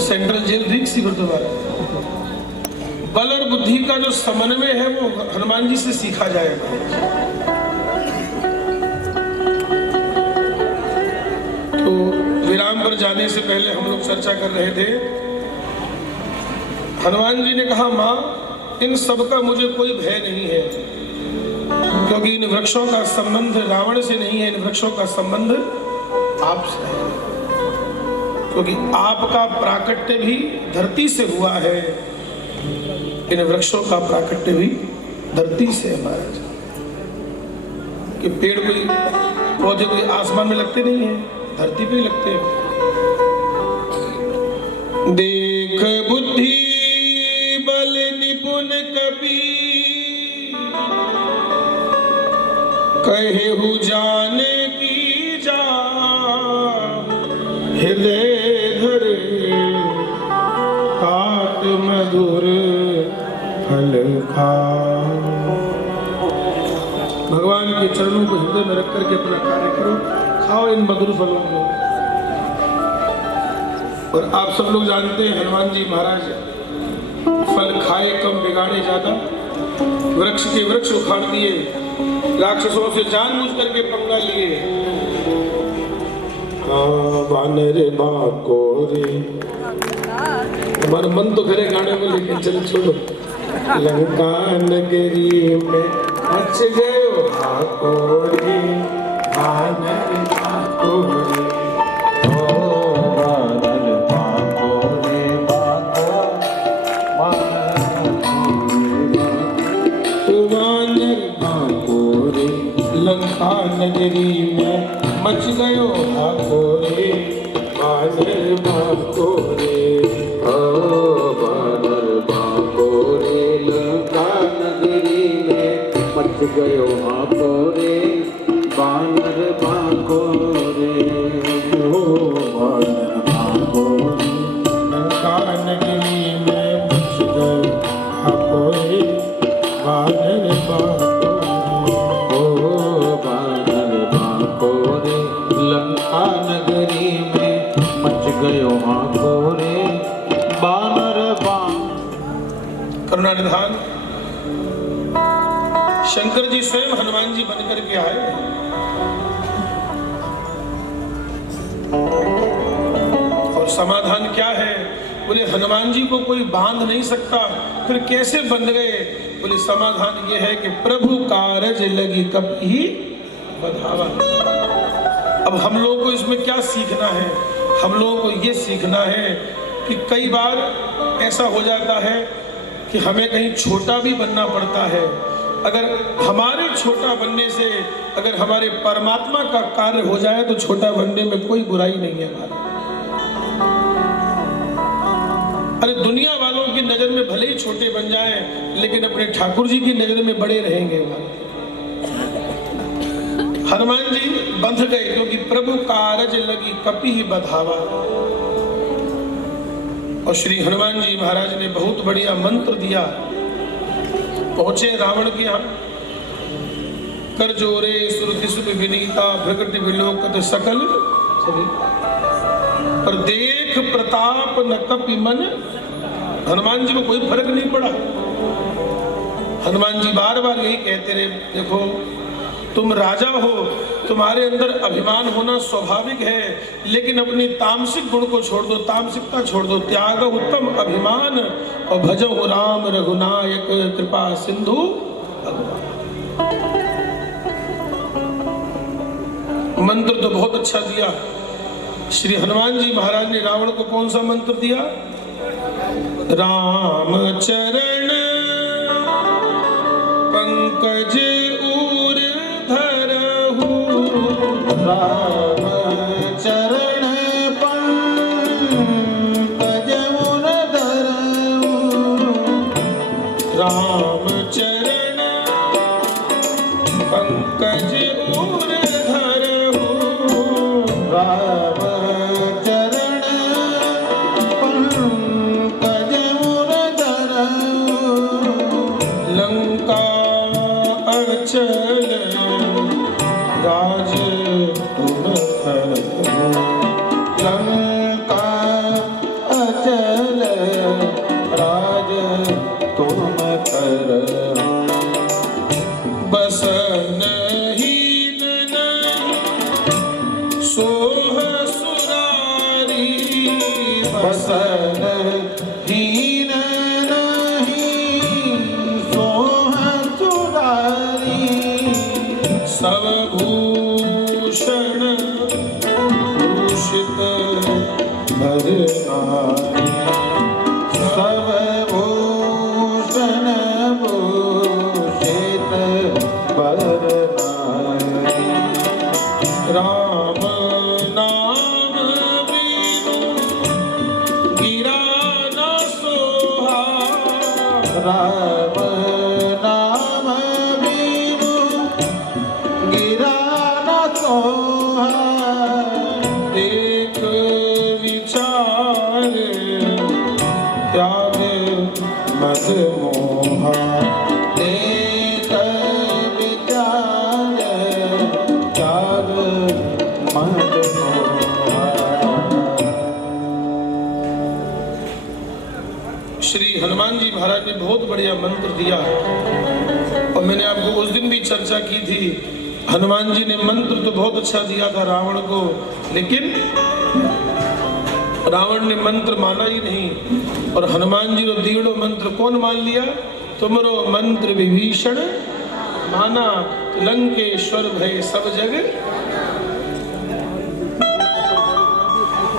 Central jail ठीक सी गुरुद्वारा। बल और बुद्धि का जो समन्वय है वो हनुमान जी से सीखा जाएगा। तो विराम पर जाने से पहले हम लोग चर्चा कर रहे थे। हनुमान जी ने कहा, माँ इन सब का मुझे कोई भय नहीं है, क्योंकि इन वृक्षों का संबंध रावण से नहीं है, इन वृक्षों का संबंध आपसे है, क्योंकि आपका प्राकट्य भी धरती से हुआ है, इन वृक्षों का प्राकट्य भी धरती से है महाराज। कि पेड़ कोई पौधे कोई आसमान में लगते नहीं है, धरती पे ही लगते हैं। देख बुद्धि बल निपुण कपि, कहेहु जाने की जा, हृदय धरे काट मधुर फल खा। भगवान के चरणों को हृदय में रख करके अपना कार्य करो, खाओ इन मधुर फलों को। और आप सब लोग जानते हैं हनुमान जी महाराज फल खाए कम बिगाड़े ज्यादा। वृक्ष के वृक्ष उखाड़ दिए, राक्षसों से जानबूझ करके पंगा लिए। वानर बाको रे, हमारा मन तो करे गाने को, लेकिन चलो छोड़ो। लंका नगरी में मच गयो हाकोरे, वानर बाको रे, लंका नगरी में मच गयो हाकोरे, वानर बाकोरे, वानर बाकोरे, लंका नगरी में मच गयो हाकोरे, वानर बाकोरे, वानर बाकोरे, लंका नगरी में मच गयो हाकोरे, वानर बाकोरे, लंका नगरी में मच गयो हाकोरे, वानर बाकोरे। करुणा निधान शंकर जी स्वयं हनुमान जी बनकर के आए। और समाधान क्या है? बोले हनुमान जी को कोई बांध नहीं सकता, फिर कैसे बंध गए? बोले समाधान ये है कि प्रभु कारज लगी कपि बधावा। अब हम लोगों को इसमें क्या सीखना है? हम लोगों को ये सीखना है कि कई बार ऐसा हो जाता है कि हमें कहीं छोटा भी बनना पड़ता है। अगर हमारे छोटा बनने से अगर हमारे परमात्मा का कार्य हो जाए तो छोटा बनने में कोई बुराई नहीं है हमारा। अरे दुनिया वालों की नजर में भले ही छोटे बन जाए, लेकिन अपने ठाकुर जी की नजर में बड़े रहेंगे। हनुमान जी बंध गए क्योंकि प्रभु कारज लगी कपि बधावा। और श्री हनुमान जी महाराज ने बहुत बढ़िया मंत्र दिया। पहुंचे रावण के यहाँ, कर जोरे श्रुति सुख विनीता भ्रगट विलोकत सकल सभी, पर देख प्रताप न कपि मन। हनुमान जी को कोई फर्क नहीं पड़ा। हनुमान जी बार बार यही कहते रहे, देखो तुम राजा हो, तुम्हारे अंदर अभिमान होना स्वाभाविक है, लेकिन अपनी तामसिक गुण को छोड़ दो, तामसिकता छोड़ दो। त्याग उत्तम अभिमान और भजो राम रघुनायक कृपा सिंधु भगवान। मंत्र तो बहुत अच्छा दिया श्री हनुमान जी महाराज ने। रावण को कौन सा मंत्र दिया? राम चरण पंकज राम चरण पंकज उर धरहु, राम चरण पंकज उर धरहु, राम चरण पंकज उर धरहु, लंका अचल राज तुम बसन हीन नहीं सोह सुधारी सब भूषण भूषित भरनारी सब भूषण भूषित भरनारी राम नाम बिनु गिरा न सोहा राम नाम बिनु गिरा न सोहा एक विचार त्याग मद मोहा एक विचार त्याग मद मोहा। श्री हनुमान जी महाराज ने बहुत बढ़िया मंत्र दिया और मैंने आपको उस दिन भी चर्चा की थी। हनुमान जी ने मंत्र तो बहुत अच्छा दिया था रावण को, लेकिन रावण ने मंत्र माना ही नहीं और हनुमान जी ने दीड़ो मंत्र कौन मान लिया? तुमरो मंत्र विभीषण माना लंकेश्वर भय सब जग।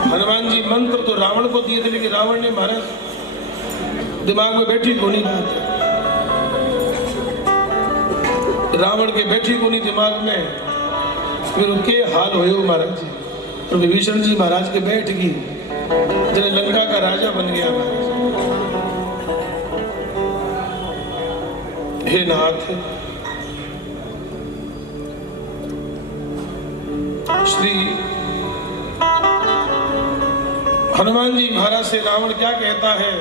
हनुमान जी मंत्र तो रावण को दिए थे, लेकिन रावण ने महाराज दिमाग में बैठी कोनी बात है। रावण के बैठी कोनी दिमाग में, फिर उनके हाल हो महाराज जी। और विभीषण जी महाराज के बैठ गई, जब लंका का राजा बन गया महाराज। हे नाथ, श्री हनुमान जी महाराज से रावण क्या कहता है?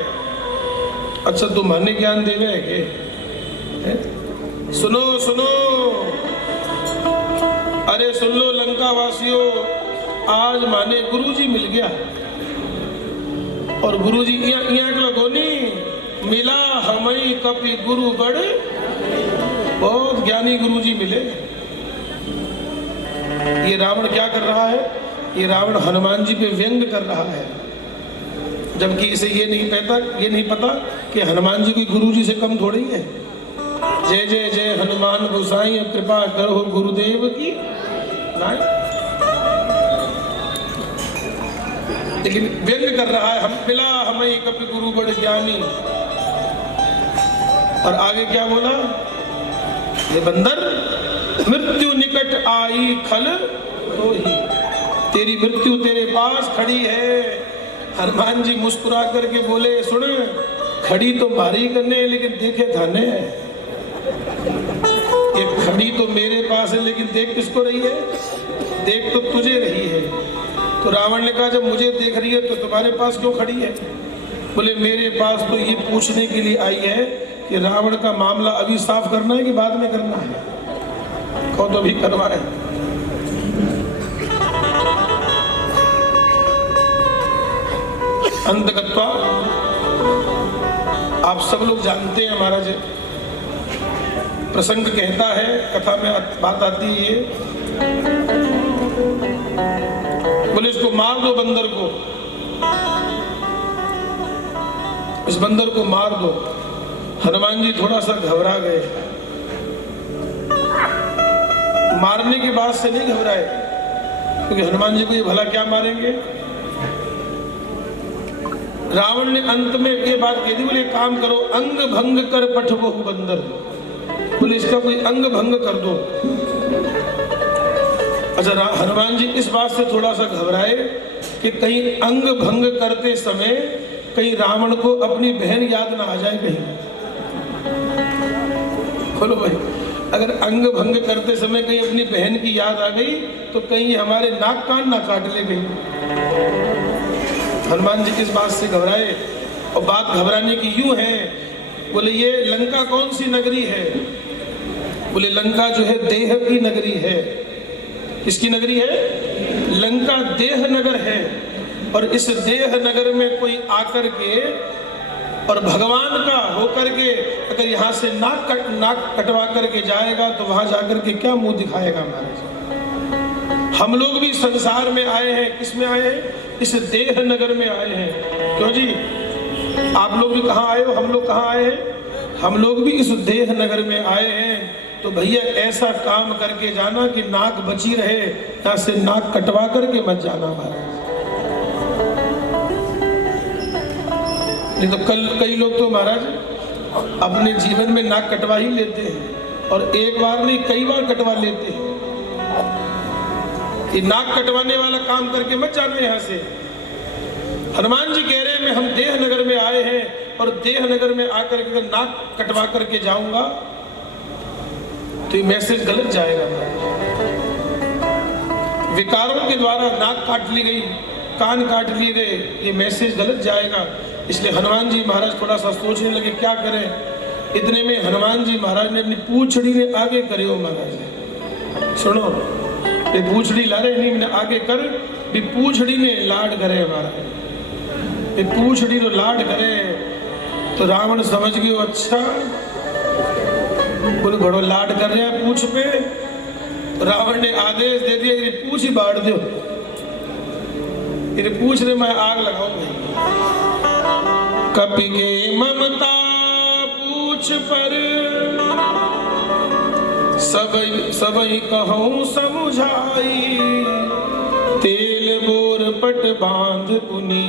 अच्छा तू माने ज्ञान देवे है के? सुनो सुनो, अरे सुन लो लंका वासियों, आज माने गुरुजी मिल गया। और गुरुजी यहाँ लगोनी मिला हमई कपि गुरु बड़े, बहुत ज्ञानी गुरुजी मिले। ये रावण क्या कर रहा है? ये रावण हनुमान जी पे व्यंग कर रहा है, जबकि इसे ये नहीं पता कि हनुमान जी कोई गुरु जी से कम थोड़ी है। जय जय जय हनुमान गोसाई, कृपा करो गुरुदेव की। लेकिन व्यंग कर रहा है, हम मिला हमें कभी गुरु बड़े ज्ञानी। और आगे क्या बोला? ये बंदर मृत्यु निकट आई खल तो ही, तेरी मृत्यु तेरे पास खड़ी है। हनुमान जी मुस्कुरा करके बोले, सुन खड़ी तो मारी करने, लेकिन देखे थाने है। ये खड़ी तो मेरे पास है, लेकिन देख किसको रही है? देख तो तुझे रही है। तो रावण ने कहा, जब मुझे देख रही है तो तुम्हारे पास क्यों खड़ी है? बोले मेरे पास तो ये पूछने के लिए आई है कि रावण का मामला अभी साफ करना है कि बाद में करना है? कहो तो अभी करवाए। अंतगत्वा आप सब लोग जानते हैं, महाराज प्रसंग कहता है, कथा में बात आती है, बोले इसको मार दो, बंदर को, इस बंदर को मार दो। हनुमान जी थोड़ा सा घबरा गए। मारने के बाद से नहीं घबराए, क्योंकि हनुमान जी को ये भला क्या मारेंगे। रावण ने अंत में ये बात कह दी, बोले काम करो, अंग भंग कर पठ बहु बंदर, बोले इसका कोई अंग भंग कर दो। अच्छा, हनुमान जी इस बात से थोड़ा सा घबराए कि कहीं अंग भंग करते समय कहीं रावण को अपनी बहन याद ना आ जाए कहीं। बोलो भाई, अगर अंग भंग करते समय कहीं अपनी बहन की याद आ गई तो कहीं हमारे नाक कान ना काट ले कहीं। हनुमान जी किस बात से घबराए? और बात घबराने की यूं है, बोले ये लंका कौन सी नगरी है? बोले लंका जो है देह की नगरी है। किसकी नगरी है? लंका देह नगर है। और इस देह नगर में कोई आकर के और भगवान का होकर के अगर यहाँ से नाक कटवा करके जाएगा तो वहां जाकर के क्या मुंह दिखाएगा? महाराज हम लोग भी संसार में आए हैं, किस में आए हैं? इस देह नगर में आए हैं। क्यों जी, आप लोग भी कहाँ आए हो, हम लोग कहाँ आए हैं? हम लोग भी इस देह नगर में आए हैं। तो भैया ऐसा काम करके जाना कि नाक बची रहे, यहाँ से नाक कटवा करके मत जाना महाराज। नहीं तो कई लोग तो महाराज अपने जीवन में नाक कटवा ही लेते हैं, और एक बार नहीं कई बार कटवा लेते हैं। ये नाक कटवाने वाला काम करके मत जाना यहाँ से। हनुमान जी कह रहे हैं मैं हम देह नगर में आए हैं, और देह नगर में आकर के नाक कटवा करके जाऊंगा तो ये मैसेज गलत जाएगा। विकारों के द्वारा नाक काट ली गई, कान काट लिए गए, ये मैसेज गलत जाएगा। इसलिए हनुमान जी महाराज थोड़ा सा सोचने लगे क्या करें। इतने में हनुमान जी महाराज ने अपनी पूंछड़ी ने आगे करे हो महाराज, सुनो ये पूंछड़ी ला रहे नहीं, मैंने आगे कर भी पूंछड़ी ने लाड करे हमारा, ये पूंछड़ी तो लाड करे। तो रावण समझ गयो अच्छा बोले बड़ो लाड कर रहे हैं पूंछ पे। तो रावण ने आदेश दे दिया ये पूंछ ही बांट दो, ये पूंछ ने मैं आग लगाऊंगा। कपि के ममता पूछ पर सबई कहूं समुझाई, तेल बोर पट बांध पुनि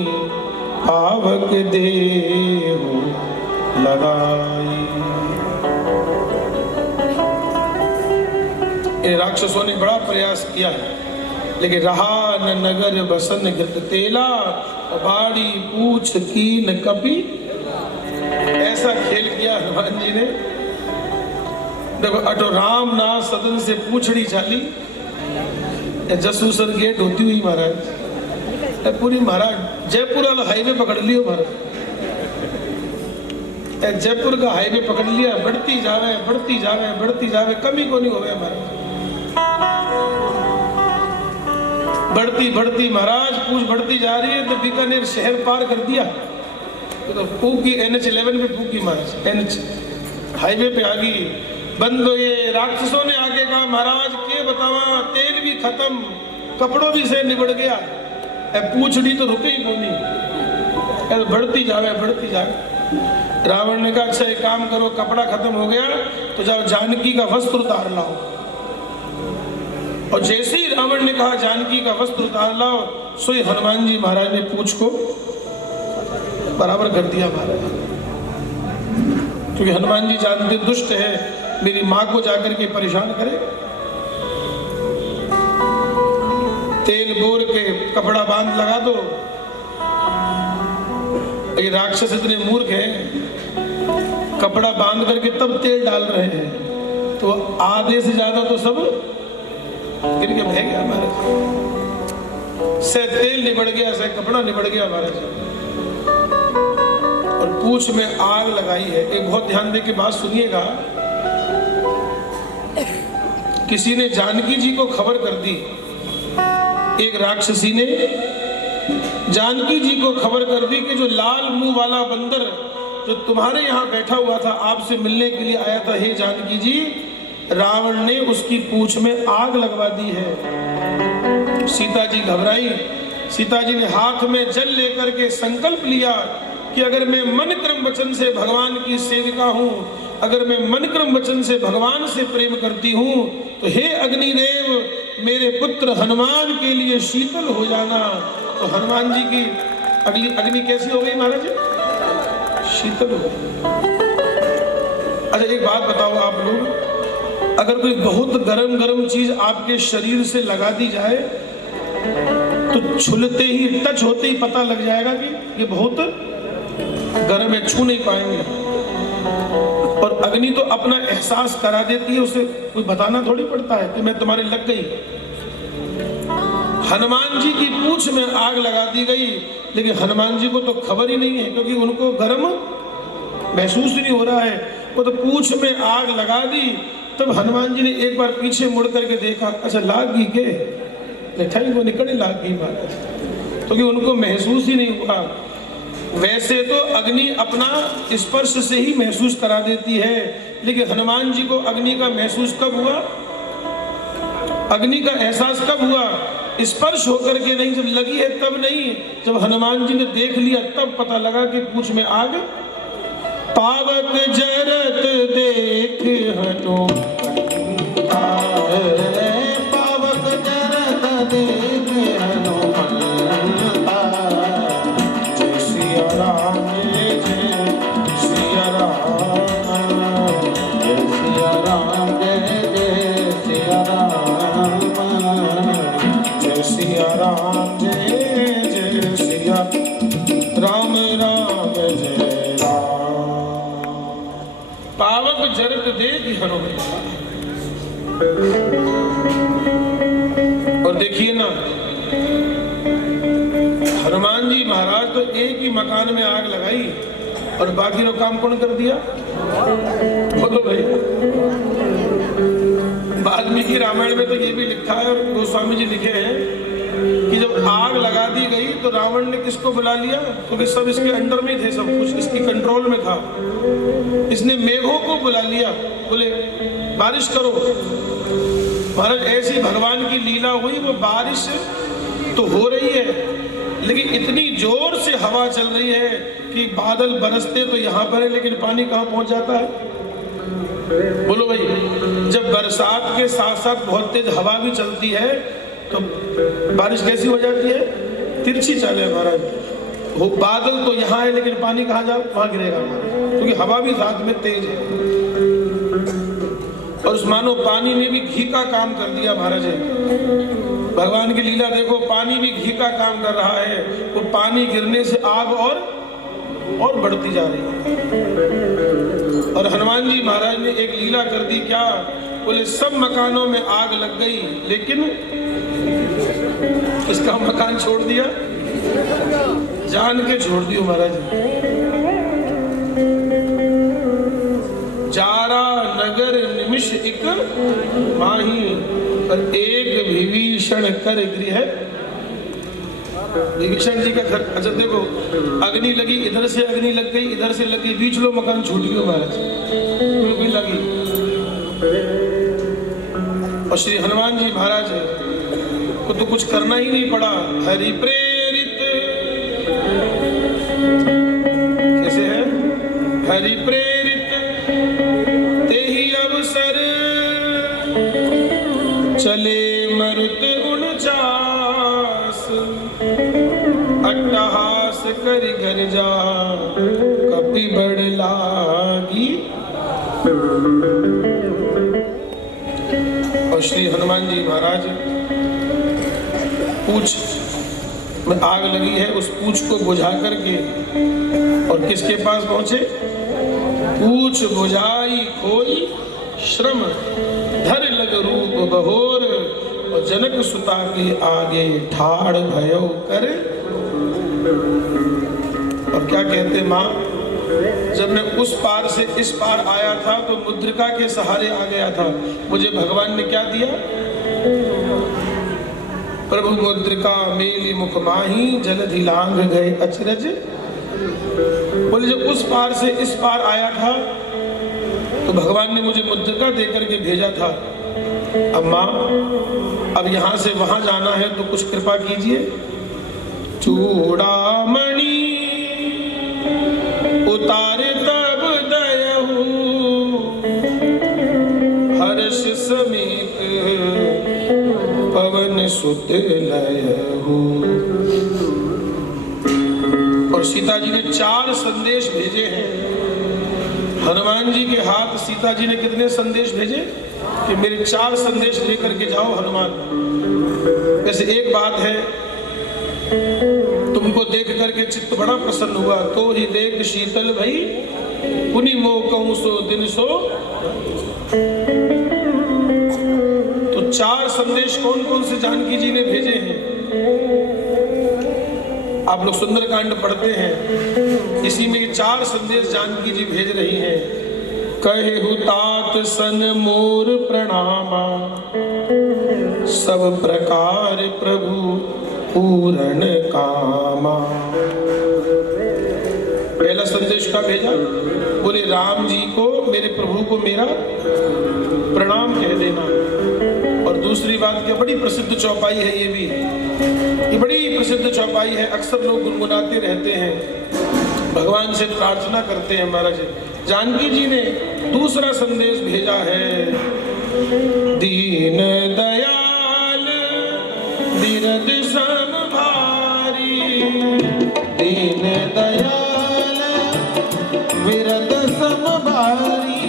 पावक देहु लगाई। इन राक्षसों ने बड़ा प्रयास किया, लेकिन रहा न नगर बसन घृत तेला, बाड़ी पूछ कीन कपि। ऐसा खेल किया हनुमान जी ने। देखो अटो राम ना सदन से पूछड़ी चाली, जसूसर गेट होती हुई महाराज पूरी महाराज जयपुर वाला हाईवे पकड़ लियो महाराज, जयपुर का हाईवे पकड़ लिया, बढ़ती जावे बढ़ती जावे बढ़ती जावे, कमी को नहीं हो गया महाराज। बढ़ती बढ़ती महाराज पूछ बढ़ती जा रही है, तो बीकानेर शहर पार कर दिया। तो फूकी NH11 पे फूकी महाराज, NH हाईवे पे आ गई। बंद हो ये राक्षसों ने आगे कहा महाराज के बतावा, तेल भी खत्म, कपड़ों भी से निबड़ गया, पूछड़ी तो रुके ही नहीं, बढ़ती जावे बढ़ती जावे। रावण ने कहा अच्छा एक काम करो, कपड़ा खत्म हो गया तो जाओ जानकी का वस्त्र उतार लाओ। और जैसे ही रावण ने कहा जानकी का वस्त्र उतार लाओ, सोई हनुमान जी महाराज ने पूछ को बराबर कर दिया महाराज। क्योंकि हनुमान जी जानते दुष्ट है, मेरी माँ को जाकर के परेशान करे। तेल बोर के कपड़ा बांध लगा दो। ये राक्षस इतने मूर्ख हैं, कपड़ा बांध करके तब तेल डाल रहे हैं, तो आधे से ज्यादा तो सब गिर के बह गया महाराज। से तेल निबड़ गया, से कपड़ा निबड़ गया महाराज, और पूंछ में आग लगाई है। एक बहुत ध्यान दे के बात सुनिएगा। किसी ने जानकी जी को खबर कर दी, एक राक्षसी ने जानकी जी को खबर कर दी कि जो लाल मुंह वाला बंदर जो तुम्हारे यहाँ बैठा हुआ था, आपसे मिलने के लिए आया था, हे जानकी जी, रावण ने उसकी पूंछ में आग लगवा दी है। सीता जी घबराई। सीता जी ने हाथ में जल लेकर के संकल्प लिया कि अगर मैं मन क्रम वचन से भगवान की सेविका हूँ, अगर मैं मन क्रम वचन से भगवान से प्रेम करती हूँ, तो हे अग्निदेव मेरे पुत्र हनुमान के लिए शीतल हो जाना। तो हनुमान जी की अग्नि कैसी हो गई महाराज? शीतल हो गई। अच्छा एक बात बताओ आप लोग, अगर कोई बहुत गरम गरम चीज आपके शरीर से लगा दी जाए तो छुलते ही, टच होते ही पता लग जाएगा कि ये बहुत गर्म है, छू नहीं पाएंगे। और अग्नि तो अपना एहसास करा देती है, उसे कोई बताना थोड़ी पड़ता है कि मैं तुम्हारे लग गई। हनुमान जी की पूंछ में आग लगा दी गई, लेकिन हनुमान जी को तो खबर ही नहीं है, क्योंकि उनको गर्म महसूस ही नहीं हो रहा है। वो तो पूंछ में आग लगा दी। तब हनुमान जी ने एक बार पीछे मुड़ करके देखा, अच्छा लाग गई के? नहीं, वो निकलने लाग गई महाराज, क्योंकि उनको महसूस ही नहीं हुआ। वैसे तो अग्नि अपना स्पर्श से ही महसूस करा देती है, लेकिन हनुमान जी को अग्नि का महसूस कब हुआ, अग्नि का एहसास कब हुआ? स्पर्श होकर के नहीं, जब लगी है तब नहीं, जब हनुमान जी ने देख लिया तब पता लगा कि पूछ में आग। पावक जरत देख हनुमंता, पावक जरत देख हनुमंता, जय सिया राम जय सिया राम, जय सिया राम जय सिया राम, जय सिया राम जय सिया राम, राम जय राम। पावक जरत देख हनुमंता। और देखिए ना, हनुमान जी महाराज तो एक ही मकान में आग लगाई और बाकी लोग काम कौन कर दिया? बोलो भाई। वाल्मीकि रामायण में तो ये भी लिखा है और गोस्वामी जी लिखे हैं कि जब आग लगा दी गई तो रावण ने किसको बुला लिया? क्योंकि सब इसके अंडर में थे, सब कुछ इसकी कंट्रोल में था। इसने मेघों को बुला लिया, बोले बारिश करो। महाराज ऐसी भगवान की लीला हुई, वो बारिश तो हो रही है लेकिन इतनी जोर से हवा चल रही है कि बादल बरसते तो यहाँ पर है लेकिन पानी कहाँ पहुंच जाता है? बोलो भाई। जब बरसात के साथ साथ बहुत तेज हवा भी चलती है तो बारिश कैसी हो जाती है? तिरछी चाल है महाराज। वो बादल तो यहाँ है लेकिन पानी कहाँ वहां गिरेगा, क्योंकि हवा भी साथ में तेज है। और उस मानो पानी ने भी घी का काम कर दिया महाराज। भगवान की लीला देखो, पानी भी घी का काम कर रहा है। वो पानी गिरने से आग और बढ़ती जा रही है। और हनुमान जी महाराज ने एक लीला कर दी, क्या? बोले सब मकानों में आग लग गई लेकिन इसका मकान छोड़ दिया, जान के छोड़ दियो महाराज। जारा नगर निमिष एक माही, पर एक विभीषण कर गृह। विभीषण जी का घर, अच्छा देखो, अग्नि लगी, इधर से अग्नि लग गई, इधर से लगी, बीच लो मकान छूट गया महाराज, बिल्कुल लगी। और श्री हनुमान जी महाराज को तो कुछ करना ही नहीं पड़ा। हरि प्रेरित, कैसे है? हरि प्रेरित तेहि अवसर, चले मरुत 49, अट्टहास कर घर जा, कपि बड़ लागी। और श्री हनुमान जी महाराज पूछ में आग लगी है, उस पूछ को बुझा करके और किसके पास पहुंचे? पूछ बुझाई कोई श्रम, धर लग रूप बहोर, और जनक सुता के आगे ठाड़ भयो कर। और क्या कहते माँ, जब मैं उस पार से इस पार आया था तो मुद्रिका के सहारे आ गया था। मुझे भगवान ने क्या दिया? प्रभु मुद्रिका मेली मुख माही, जलधि लांघ गए अचरज। बोले जब उस पार से इस पार आया था तो भगवान ने मुझे मुद्रिका देकर के भेजा था। अब माँ, अब यहाँ से वहां जाना है तो कुछ कृपा कीजिए। चूड़ामणि उतारे तब दयहु, हर्ष समीप पवन सुत लयहु। और सीता जी ने 4 संदेश भेजे हैं। हनुमान जी के हाथ सीता जी ने कितने संदेश भेजे? कि मेरे 4 संदेश लेकर के जाओ हनुमान। वैसे एक बात है, तुमको देख करके चित्त बड़ा प्रसन्न हुआ, तो ही देख शीतल भई, पुनि मोह कहूं सो दिन सो। तो 4 संदेश कौन कौन से जानकी जी ने भेजे हैं? आप लोग सुंदरकांड पढ़ते हैं, इसी में 4 संदेश जानकी जी भेज रही हैं। कहे तात सन मोर प्रणामा, सब प्रकार प्रभु पूरण कामा। पहला संदेश का भेजा, बोले राम जी को, मेरे प्रभु को मेरा प्रणाम कह देना। और दूसरी बात क्या, बड़ी प्रसिद्ध चौपाई है ये भी, ये बड़ी प्रसिद्ध चौपाई है, अक्सर लोग गुनगुनाते रहते हैं, भगवान से प्रार्थना करते हैं। महाराज जानकी जी ने दूसरा संदेश भेजा है, दीन दयाल बिरद सम भारी, दीन दयाल विरद सम भारी,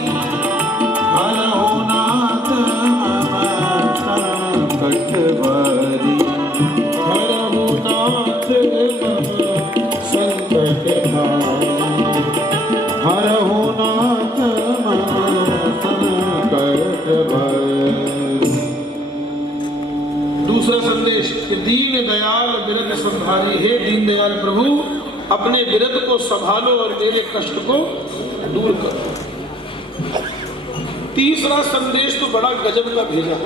हरहु नाथ मम संकट भारी, हरहु नाथ मम संकट भारी, हरहु नाथ मम संकट भारी। दूसरा संदेश कि दीन दयाल बिरद संभारी, हे दीन दयाल प्रभु अपने बिरद को संभालो और मेरे कष्ट को दूर करो। तीसरा संदेश तो बड़ा गजब का भेजा।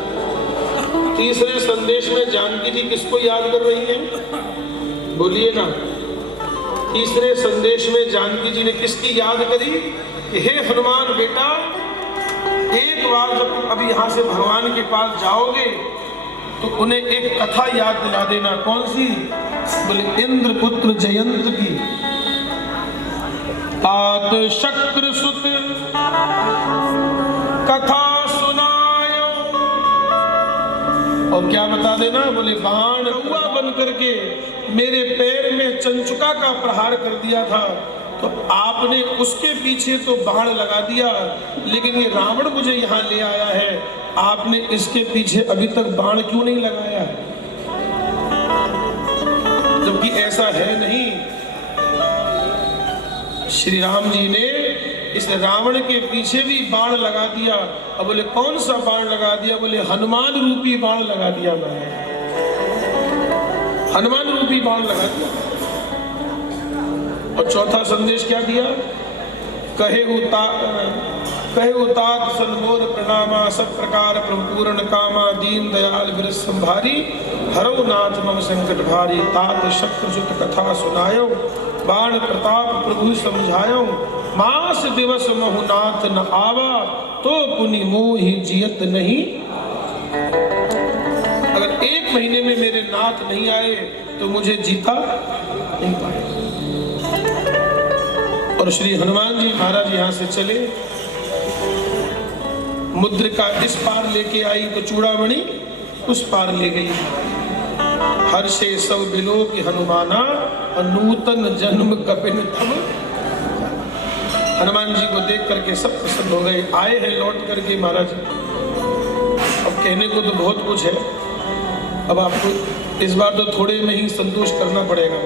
तीसरे संदेश में जानकी जी किसको याद कर रही हैं? बोलिए ना। तीसरे संदेश में जानकी जी ने किसकी याद करी कि हे हनुमान बेटा, एक बार जब अभी यहाँ से भगवान के पास जाओगे तो उन्हें एक कथा याद दिला देना। कौन सी? बोले इंद्रपुत्र जयंत की। तात शक्र सुत कथा सुनायो, और क्या बता देना? बोले बाण कौआ बन करके मेरे पैर में चंचुका का प्रहार कर दिया था, तो आपने उसके पीछे तो बाण लगा दिया, लेकिन ये रावण मुझे यहाँ ले आया है, आपने इसके पीछे अभी तक बाण क्यों नहीं लगाया? जबकि ऐसा है नहीं। श्री राम जी ने इस रावण के पीछे भी बाण लगा दिया। अब बोले कौन सा बाण लगा दिया? बोले हनुमान रूपी बाण लगा दिया मैंने, हनुमान रूपी बाण लगा दिया। और चौथा संदेश क्या दिया? कहे उतात सनमोर प्रणामा, सब प्रकार प्रपूर्ण कामा, दीन दयाल बिरद संभारी, हरौ नाथ मम संकट भारी, तात शक्र सुत कथा सुनायो, बाण प्रताप प्रभु समझायो, मास दिवस महु नाथ न आवा, तो पुनि मोहि जियत नहीं। अगर एक महीने में मेरे नाथ नहीं आए तो मुझे जीता नहीं पाए। और श्री हनुमान जी महाराज यहाँ से चले, मुद्रिका इस पार लेके आई तो चूड़ामणि उस पार ले गई। हर्षे सब बिलो की हनुमाना, नूतन जन्म कपिन तब। हनुमान जी को देख करके सब प्रसन्न हो गए। आए हैं लौट करके महाराज। अब कहने को तो बहुत कुछ है, अब आपको इस बार तो थोड़े में ही संतोष करना पड़ेगा।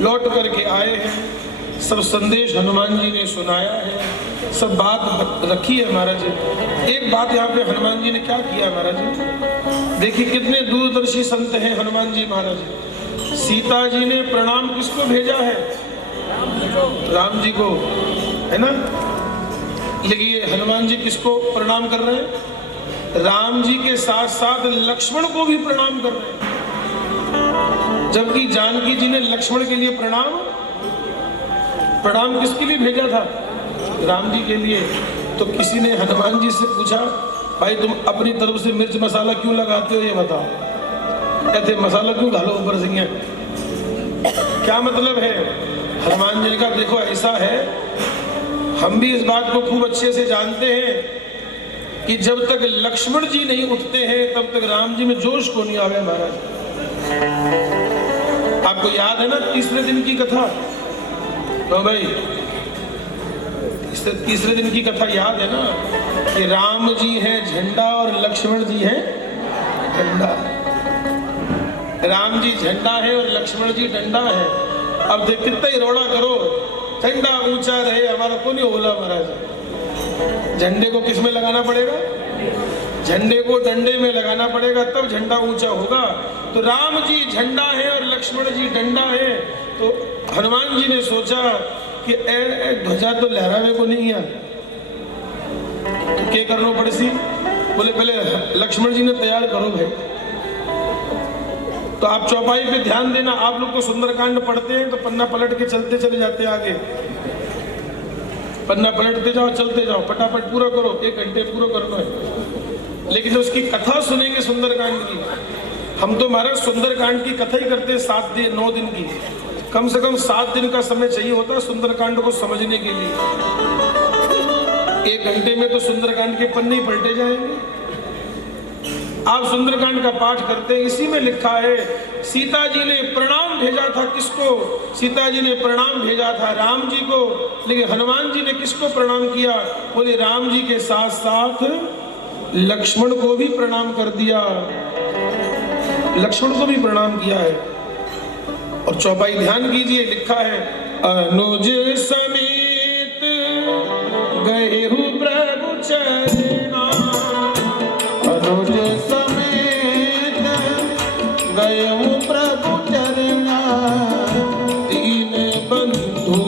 लौट करके आए हैं, सब संदेश हनुमान जी ने सुनाया है, सब बात रखी है महाराज। एक बात यहाँ पे हनुमान जी ने क्या किया महाराज, देखिए कितने दूरदर्शी संत हैं हनुमान जी महाराज। सीता जी ने प्रणाम किसको भेजा है? राम जी को, है ना। लेकिन हनुमान जी किसको प्रणाम कर रहे हैं? राम जी के साथ साथ लक्ष्मण को भी प्रणाम कर रहे हैं। जबकि जानकी जी ने लक्ष्मण के लिए प्रणाम किसके लिए भेजा था? राम जी के लिए। तो किसी ने हनुमान जी से पूछा, भाई तुम अपनी तरफ से मिर्च मसाला क्यों लगाते हो, ये बताओ। कहते मसाला क्यों घालो ऊपर से, क्या मतलब है? हनुमान जी ने कहा देखो ऐसा है, हम भी इस बात को खूब अच्छे से जानते हैं कि जब तक लक्ष्मण जी नहीं उठते हैं तब तक राम जी में जोश को नहीं आवे महाराज। आपको याद है ना तीसरे दिन की कथा? तो भाई तीसरे दिन की कथा याद है ना कि राम जी हैं झंडा और लक्ष्मण जी हैं डंडा। राम जी झंडा है और लक्ष्मण जी डंडा है। अब देख कितना ही रोड़ा करो, झंडा ऊंचा रहे हमारा को नहीं बोला महाराज। झंडे को किस में लगाना पड़ेगा? झंडे को डंडे में लगाना पड़ेगा, तब झंडा ऊंचा होगा। तो राम जी झंडा है और लक्ष्मण जी डंडा है। तो हनुमान जी ने सोचा कि ध्वजा तो लहरावे को नहीं है, तो क्या करना पड़े सी? बोले पहले लक्ष्मण जी ने तैयार करो भाई। तो आप चौपाई पे ध्यान देना, आप लोग को सुंदरकांड पढ़ते हैं तो पन्ना पलट के चलते चले जाते हैं आगे। पन्ना पलटते जाओ, चलते जाओ, फटाफट पूरा करो, 1 घंटे पूरा करना है। लेकिन जब उसकी कथा सुनेंगे सुंदरकांड की, हम तो महाराज सुंदरकांड की कथा ही करते हैं 7 दिन 9 दिन की, कम से कम 7 दिन का समय चाहिए होता है सुंदरकांड को समझने के लिए। 1 घंटे में तो सुंदरकांड के पन्ने ही पलटे जाएंगे। आप सुंदरकांड का पाठ करते हैं, इसी में लिखा है सीता जी ने प्रणाम भेजा था किसको? सीता जी ने प्रणाम भेजा था राम जी को, लेकिन हनुमान जी ने किसको प्रणाम किया? बोले राम जी के साथ साथ लक्ष्मण को भी प्रणाम कर दिया, लक्ष्मण को भी प्रणाम किया है। और चौपाई ध्यान कीजिए, लिखा है अनुज समेत गए हूँ प्रभु चरना, अनुज समेत गए हूँ प्रभु चरना, दीन बंधु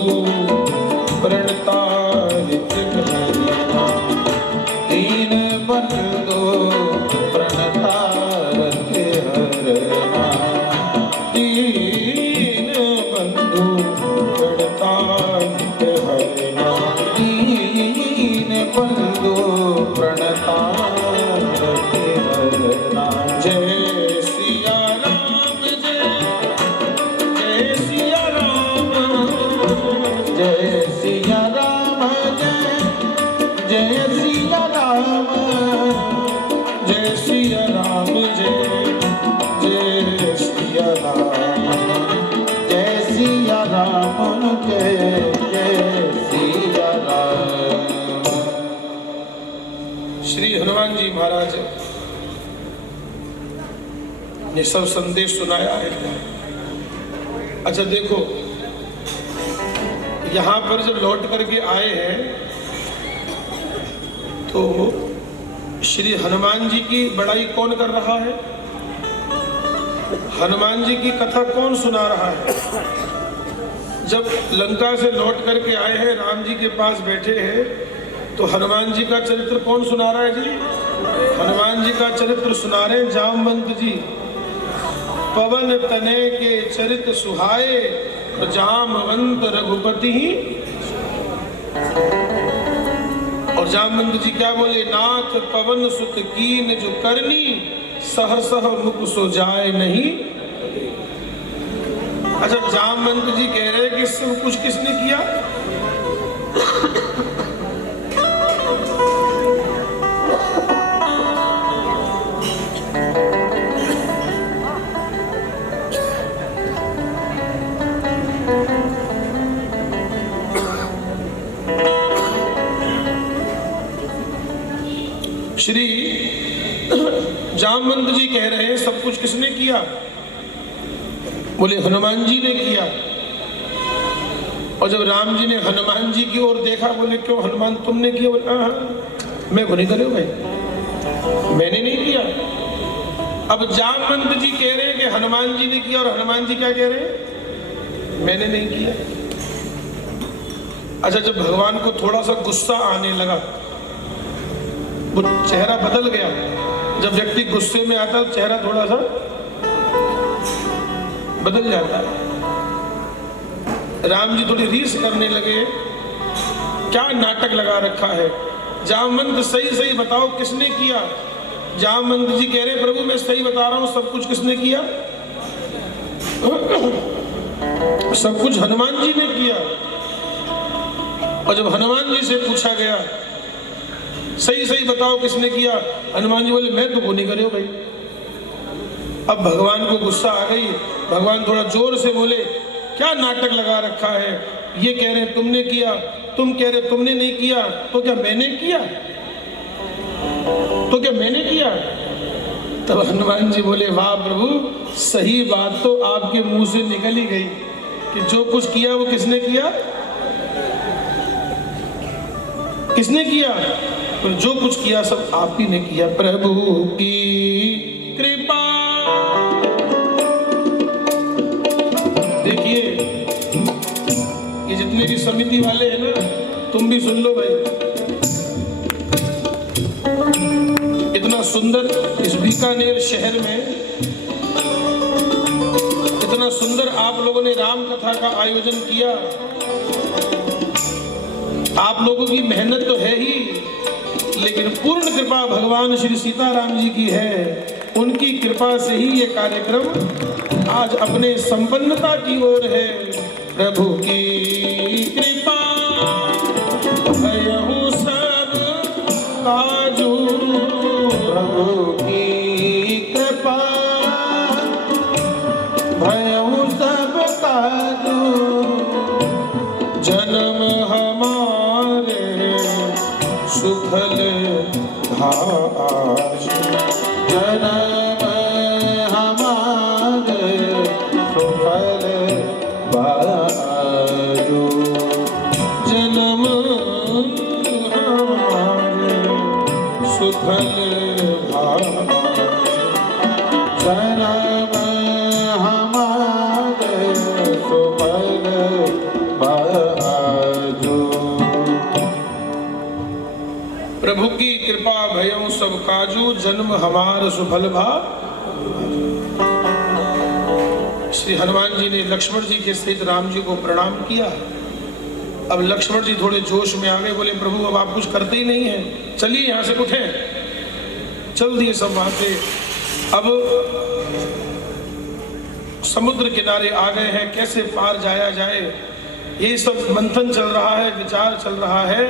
प्रणतारित करना, दीन बंधु प्रणतारत हरना, दीन बंधु प्रणतारित हरना, दीन बंधु प्रणतारत हरना। जय सिया राम, जय सिया राम, जय सिया राम, जय सिया राम, जय सिया राम, जय सिया राम, जय सिया राम, जय सिया राम। श्री हनुमान जी महाराज ने सब संदेश सुनाया है। अच्छा देखो, यहां पर जब लौट करके आए हैं तो श्री हनुमान जी की बड़ाई कौन कर रहा है? हनुमान जी की कथा कौन सुना रहा है? जब लंका से लौट करके आए हैं, राम जी के पास बैठे हैं, तो हनुमान जी का चरित्र कौन सुना रहा है जी? हनुमान जी का चरित्र सुना रहे हैं जामवंत जी। पवन तने के चरित सुहाए, जामवंत रघुपति ही। और जामवंत जी क्या बोले? नाथ पवन सुत कीन जो करनी, सह सह मुख सो जाए नहीं। अच्छा, जामवंत जी कह रहे हैं कि सब कुछ किसने किया? श्री जामवंत जी कह रहे हैं सब कुछ किसने किया? बोले हनुमान जी ने किया। और जब राम जी ने हनुमान जी की ओर देखा, बोले क्यों हनुमान तुमने किया? बोले हाँ, मैं को नहीं करे भाई, मैंने नहीं किया। अब जामवंत जी कह रहे हैं कि हनुमान जी ने किया, और हनुमान जी क्या कह रहे हैं? मैंने नहीं किया। अच्छा, जब भगवान को थोड़ा सा गुस्सा आने लगा, वो चेहरा बदल गया। जब व्यक्ति गुस्से में आता है, चेहरा थोड़ा सा बदल जाता है। राम जी थोड़ी रीस करने लगे, क्या नाटक लगा रखा है? जामवंत सही सही बताओ किसने किया? जामवंत जी कह रहे प्रभु मैं सही बता रहा हूं, सब कुछ किसने किया? सब कुछ हनुमान जी ने किया। और जब हनुमान जी से पूछा गया सही सही बताओ किसने किया, हनुमान जी बोले मैं तो वो नहीं करे हो भाई। अब भगवान को गुस्सा आ गई। भगवान थोड़ा जोर से बोले क्या नाटक लगा रखा है? ये कह रहे तुमने किया, तुम कह रहे तुमने नहीं किया, तो क्या मैंने किया? तो क्या मैंने किया? तब हनुमान जी बोले वाह प्रभु, सही बात तो आपके मुंह से निकल ही गई कि जो कुछ किया वो किसने किया? किसने किया? तो जो कुछ किया सब आप ही ने किया। प्रभु की कृपा। देखिए ये जितने भी समिति वाले हैं ना, तुम भी सुन लो भाई। इतना सुंदर इस बीकानेर शहर में इतना सुंदर आप लोगों ने राम कथा का आयोजन किया। आप लोगों की मेहनत तो है ही, लेकिन पूर्ण कृपा भगवान श्री सीताराम जी की है। उनकी कृपा से ही ये कार्यक्रम आज अपने संपन्नता की ओर है। प्रभु की कृपा भयहु सब काजू, प्रभु की कृपा भयहु सब काजू, जन्म हमारे सुफल भाज, जन्म हमारे सुफल बाजू, जन्म हमारे सुफल भाज, जन्म हमारे सुफल बाजू। प्रभु की कृपा भयउ सब काजू, जन्म हमार सुफल भा। श्री हनुमान जी ने लक्ष्मण जी के सहित राम जी को प्रणाम किया। अब लक्ष्मण जी थोड़े जोश में आ गए, बोले प्रभु अब आप कुछ करते ही नहीं हैं, चलिए यहाँ से उठे। चल दिए सब वहां से। अब समुद्र किनारे आ गए हैं, कैसे पार जाया जाए ये सब मंथन चल रहा है, विचार चल रहा है।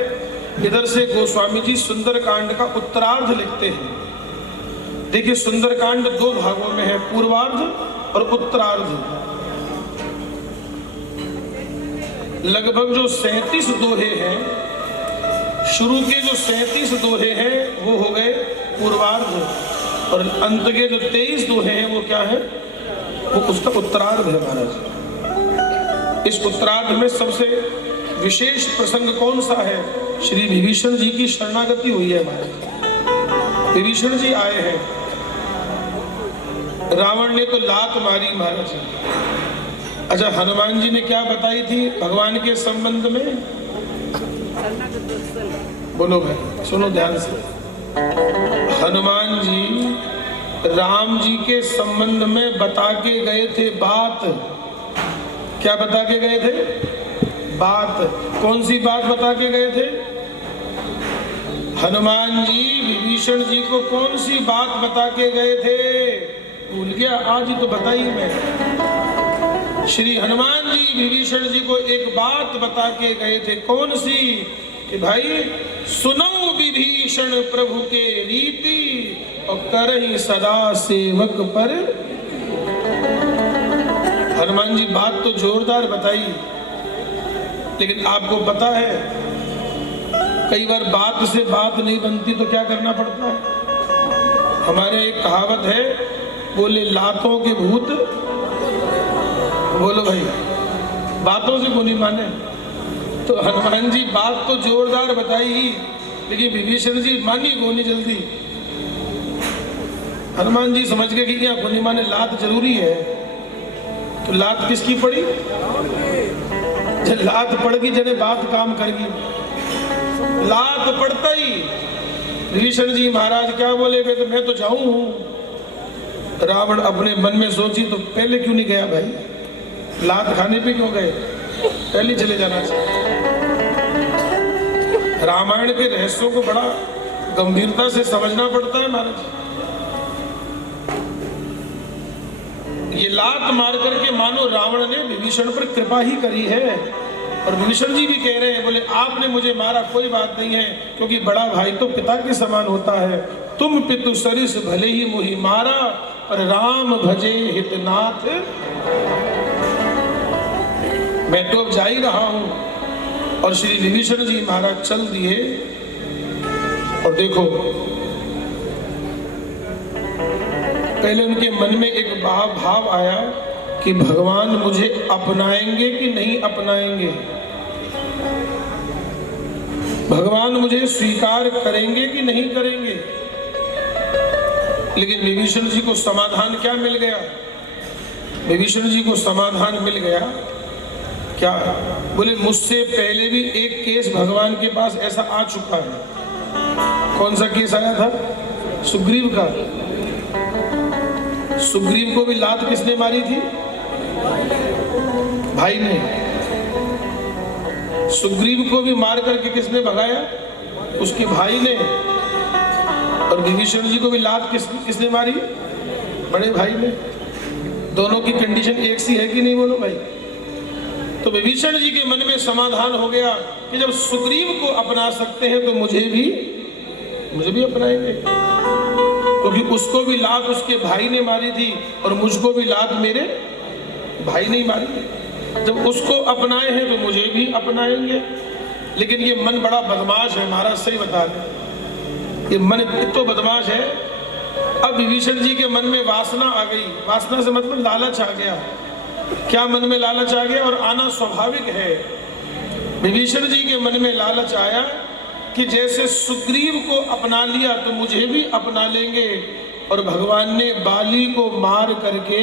इधर से गोस्वामी जी सुंदरकांड का उत्तरार्ध लिखते हैं। देखिए सुंदरकांड दो भागों में है, पूर्वार्ध और उत्तरार्ध। लगभग जो 37 दोहे हैं, शुरू के जो 37 दोहे हैं वो हो गए पूर्वार्ध, और अंत के जो 23 दोहे हैं वो क्या है, वो उसका उत्तरार्ध है महाराज। इस उत्तरार्ध में सबसे विशेष प्रसंग कौन सा है? श्री विभीषण जी की शरणागति हुई है महाराज। विभीषण जी आए हैं, रावण ने तो लात मारी महाराज। अच्छा हनुमान जी ने क्या बताई थी भगवान के संबंध में? बोलो भाई, सुनो ध्यान से। हनुमान जी राम जी के संबंध में बता के गए थे बात। क्या बता के गए थे? बात। कौन सी बात बता के गए थे? हनुमान जी विभीषण जी को कौन सी बात बता के गए थे? भूल गया? आज ही तो बताई मैं। श्री हनुमान जी विभीषण जी को एक बात बता के गए थे। कौन सी? कि भाई सुनो विभीषण प्रभु के रीति, और करहि सदा सेवक पर। हनुमान जी बात तो जोरदार बताई, लेकिन आपको पता है कई बार बात से बात नहीं बनती तो क्या करना पड़ता है? हमारे एक कहावत है, बोले लातों के भूत। बोलो भाई, बातों से को नहीं माने। तो हनुमान जी बात तो जोरदार बताई, लेकिन विभीषण जी मानी को नहीं जल्दी। हनुमान जी समझ गए कि क्या को नहीं माने, लात जरूरी है। तो लात किसकी पड़ी? जब लात पड़गी जने बात काम करगी। लात पड़ता ही विभीषण जी महाराज क्या बोले? तो मैं तो जाऊं हूं। रावण अपने मन में सोची तो पहले क्यों नहीं गया भाई? लात खाने पे क्यों गए? पहले चले जाना चाहिए। रामायण के रहस्यों को बड़ा गंभीरता से समझना पड़ता है महाराज। ये लात मार करके मानो रावण ने विभीषण पर कृपा ही करी है। और विभीषण जी भी कह रहे हैं, बोले आपने मुझे मारा कोई बात नहीं है, क्योंकि बड़ा भाई तो पिता के समान होता है। तुम पितु सरिस भले ही मोहि मारा, पर राम भजे हितनाथ। मैं तो अब जा ही रहा हूं। और श्री विभीषण जी महाराज चल दिए। और देखो पहले उनके मन में एक भाव आया कि भगवान मुझे अपनाएंगे कि नहीं अपनाएंगे, भगवान मुझे स्वीकार करेंगे कि नहीं करेंगे। लेकिन विभीषण जी को समाधान क्या मिल गया? विभीषण जी को समाधान मिल गया क्या? बोले मुझसे पहले भी एक केस भगवान के पास ऐसा आ चुका है। कौन सा केस आया था? सुग्रीव का। सुग्रीव को भी लात किसने मारी थी? भाई ने। सुग्रीव को भी मार करके किसने भगाया? उसके भाई ने। और विभीषण जी को भी लात किसने मारी? बड़े भाई ने। दोनों की कंडीशन एक सी है कि नहीं, बोलो भाई? तो विभीषण जी के मन में समाधान हो गया कि जब सुग्रीव को अपना सकते हैं तो मुझे भी अपनाएंगे, क्योंकि उसको भी लात उसके भाई ने मारी थी और मुझको भी लात मेरे भाई ने मारी थी। जब उसको अपनाए हैं तो मुझे भी अपनाएंगे। लेकिन ये मन बड़ा बदमाश है, महाराज सही बता रहे, ये मन इतना बदमाश है। अब विभीषण जी के मन में वासना आ गई। वासना से मतलब लालच आ गया। क्या मन में लालच आ गया? और आना स्वाभाविक है। विभीषण जी के मन में लालच आया कि जैसे सुग्रीव को अपना लिया तो मुझे भी अपना लेंगे, और भगवान ने बाली को मार करके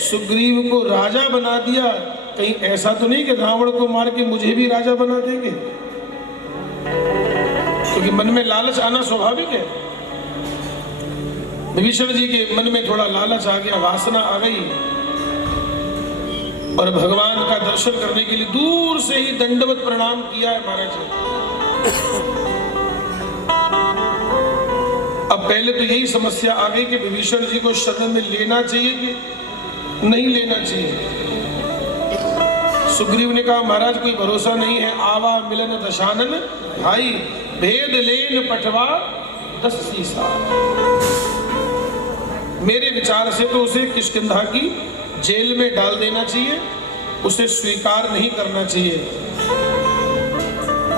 सुग्रीव को राजा बना दिया। कहीं ऐसा तो नहीं कि रावण को मार के मुझे भी राजा बना देंगे? क्योंकि मन में लालच आना स्वाभाविक है। विभीषण जी के मन में थोड़ा लालच आ गया, वासना आ गई, और भगवान का दर्शन करने के लिए दूर से ही दंडवत प्रणाम किया है महाराज जी। अब पहले तो यही समस्या आ गई कि विभीषण जी को शरण में लेना चाहिए कि नहीं लेना चाहिए। सुग्रीव ने कहा महाराज कोई भरोसा नहीं है, आवा मिलन दशानन भाई, भेद लेन पटवा 10 सीसा। मेरे विचार से तो उसे किष्किंधा की जेल में डाल देना चाहिए, उसे स्वीकार नहीं करना चाहिए।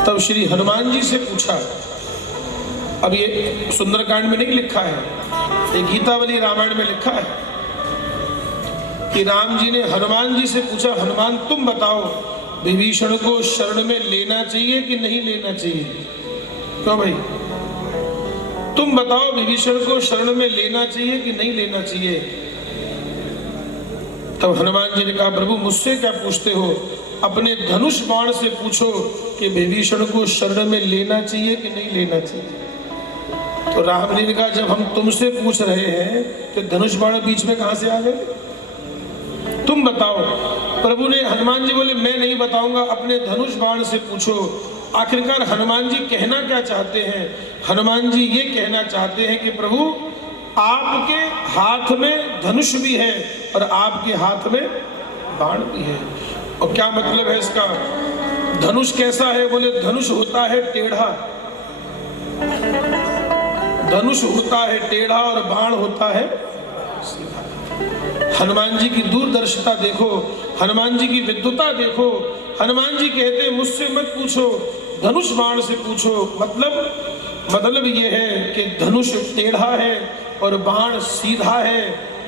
तब श्री हनुमान जी से पूछा, अब ये सुंदरकांड में नहीं लिखा है, ये गीतावली रामायण में लिखा है कि राम जी ने हनुमान जी से पूछा, हनुमान तुम बताओ विभीषण को शरण में लेना चाहिए कि नहीं लेना चाहिए? क्यों भाई, तुम बताओ विभीषण को शरण में लेना चाहिए कि नहीं लेना चाहिए? तब हनुमान जी ने कहा, प्रभु मुझसे क्या पूछते हो, अपने धनुष बाण से पूछो कि विभीषण को शरण में लेना चाहिए कि नहीं लेना चाहिए। तो राम जी ने कहा, जब हम तुमसे पूछ रहे हैं तो धनुष बाण बीच में कहां से आ गए? तुम बताओ। प्रभु ने, हनुमान जी बोले मैं नहीं बताऊंगा, अपने धनुष बाण से पूछो। आखिरकार हनुमान जी कहना क्या चाहते हैं? हनुमान जी ये कहना चाहते हैं कि प्रभु आपके हाथ में धनुष भी है और आपके हाथ में बाण भी है। और क्या मतलब है इसका? धनुष कैसा है? बोले धनुष होता है टेढ़ा, धनुष होता है टेढ़ा और बाण होता है सीधा। हनुमान जी की दूरदर्शिता देखो, हनुमान जी की विद्वता देखो। हनुमान जी कहते मुझसे मत पूछो, धनुष बाण से पूछो। मतलब ये है कि धनुष टेढ़ा है और बाण सीधा है।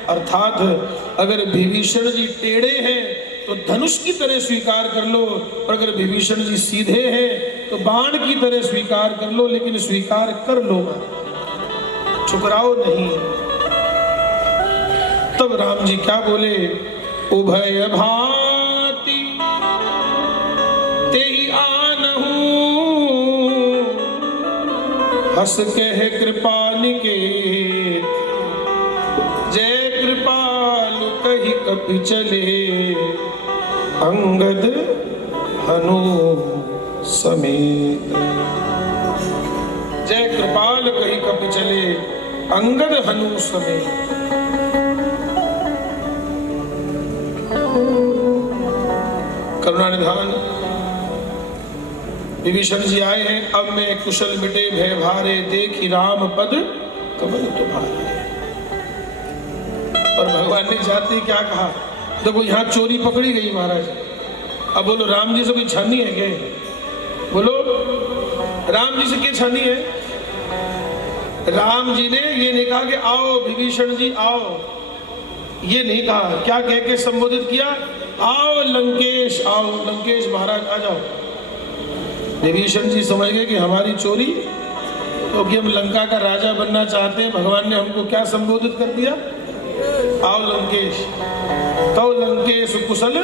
अर्थात अगर विभीषण जी टेढ़े हैं तो धनुष की तरह स्वीकार कर लो, और अगर विभीषण जी सीधे हैं तो बाण की तरह स्वीकार कर लो, लेकिन स्वीकार कर लो, ठुकराओ नहीं। तब राम जी क्या बोले, उभय भांति तेहि आनहु, हस कह कृपा निकेत, जय कृपालु कहि कपि चले, अंगद हनु समेत। जय कृपाल कहि कपि चले, अंगद हनु समेत। करुणा निधान विभीषण जी आए हैं, अब मैं कुशल मिटे भय भारे, देखी राम पद कमल तुम्हारे। और भगवान ने जाते क्या कहा, देखो यहाँ चोरी पकड़ी गई महाराज, अब बोलो राम जी से कोई छानी है क्या? बोलो राम जी से क्या छानी है? राम जी ने ये नहीं कहा कि आओ विभीषण जी आओ, ये नहीं कहा। क्या कह के संबोधित किया? आओ लंकेश, आओ लंकेश महाराज आ जाओ। विभीषण जी समझ गए कि हमारी चोरी, क्योंकि हम लंका का राजा बनना चाहते हैं, भगवान ने हमको क्या संबोधित कर दिया? आओ लंकेश। तो लंकेश कुशल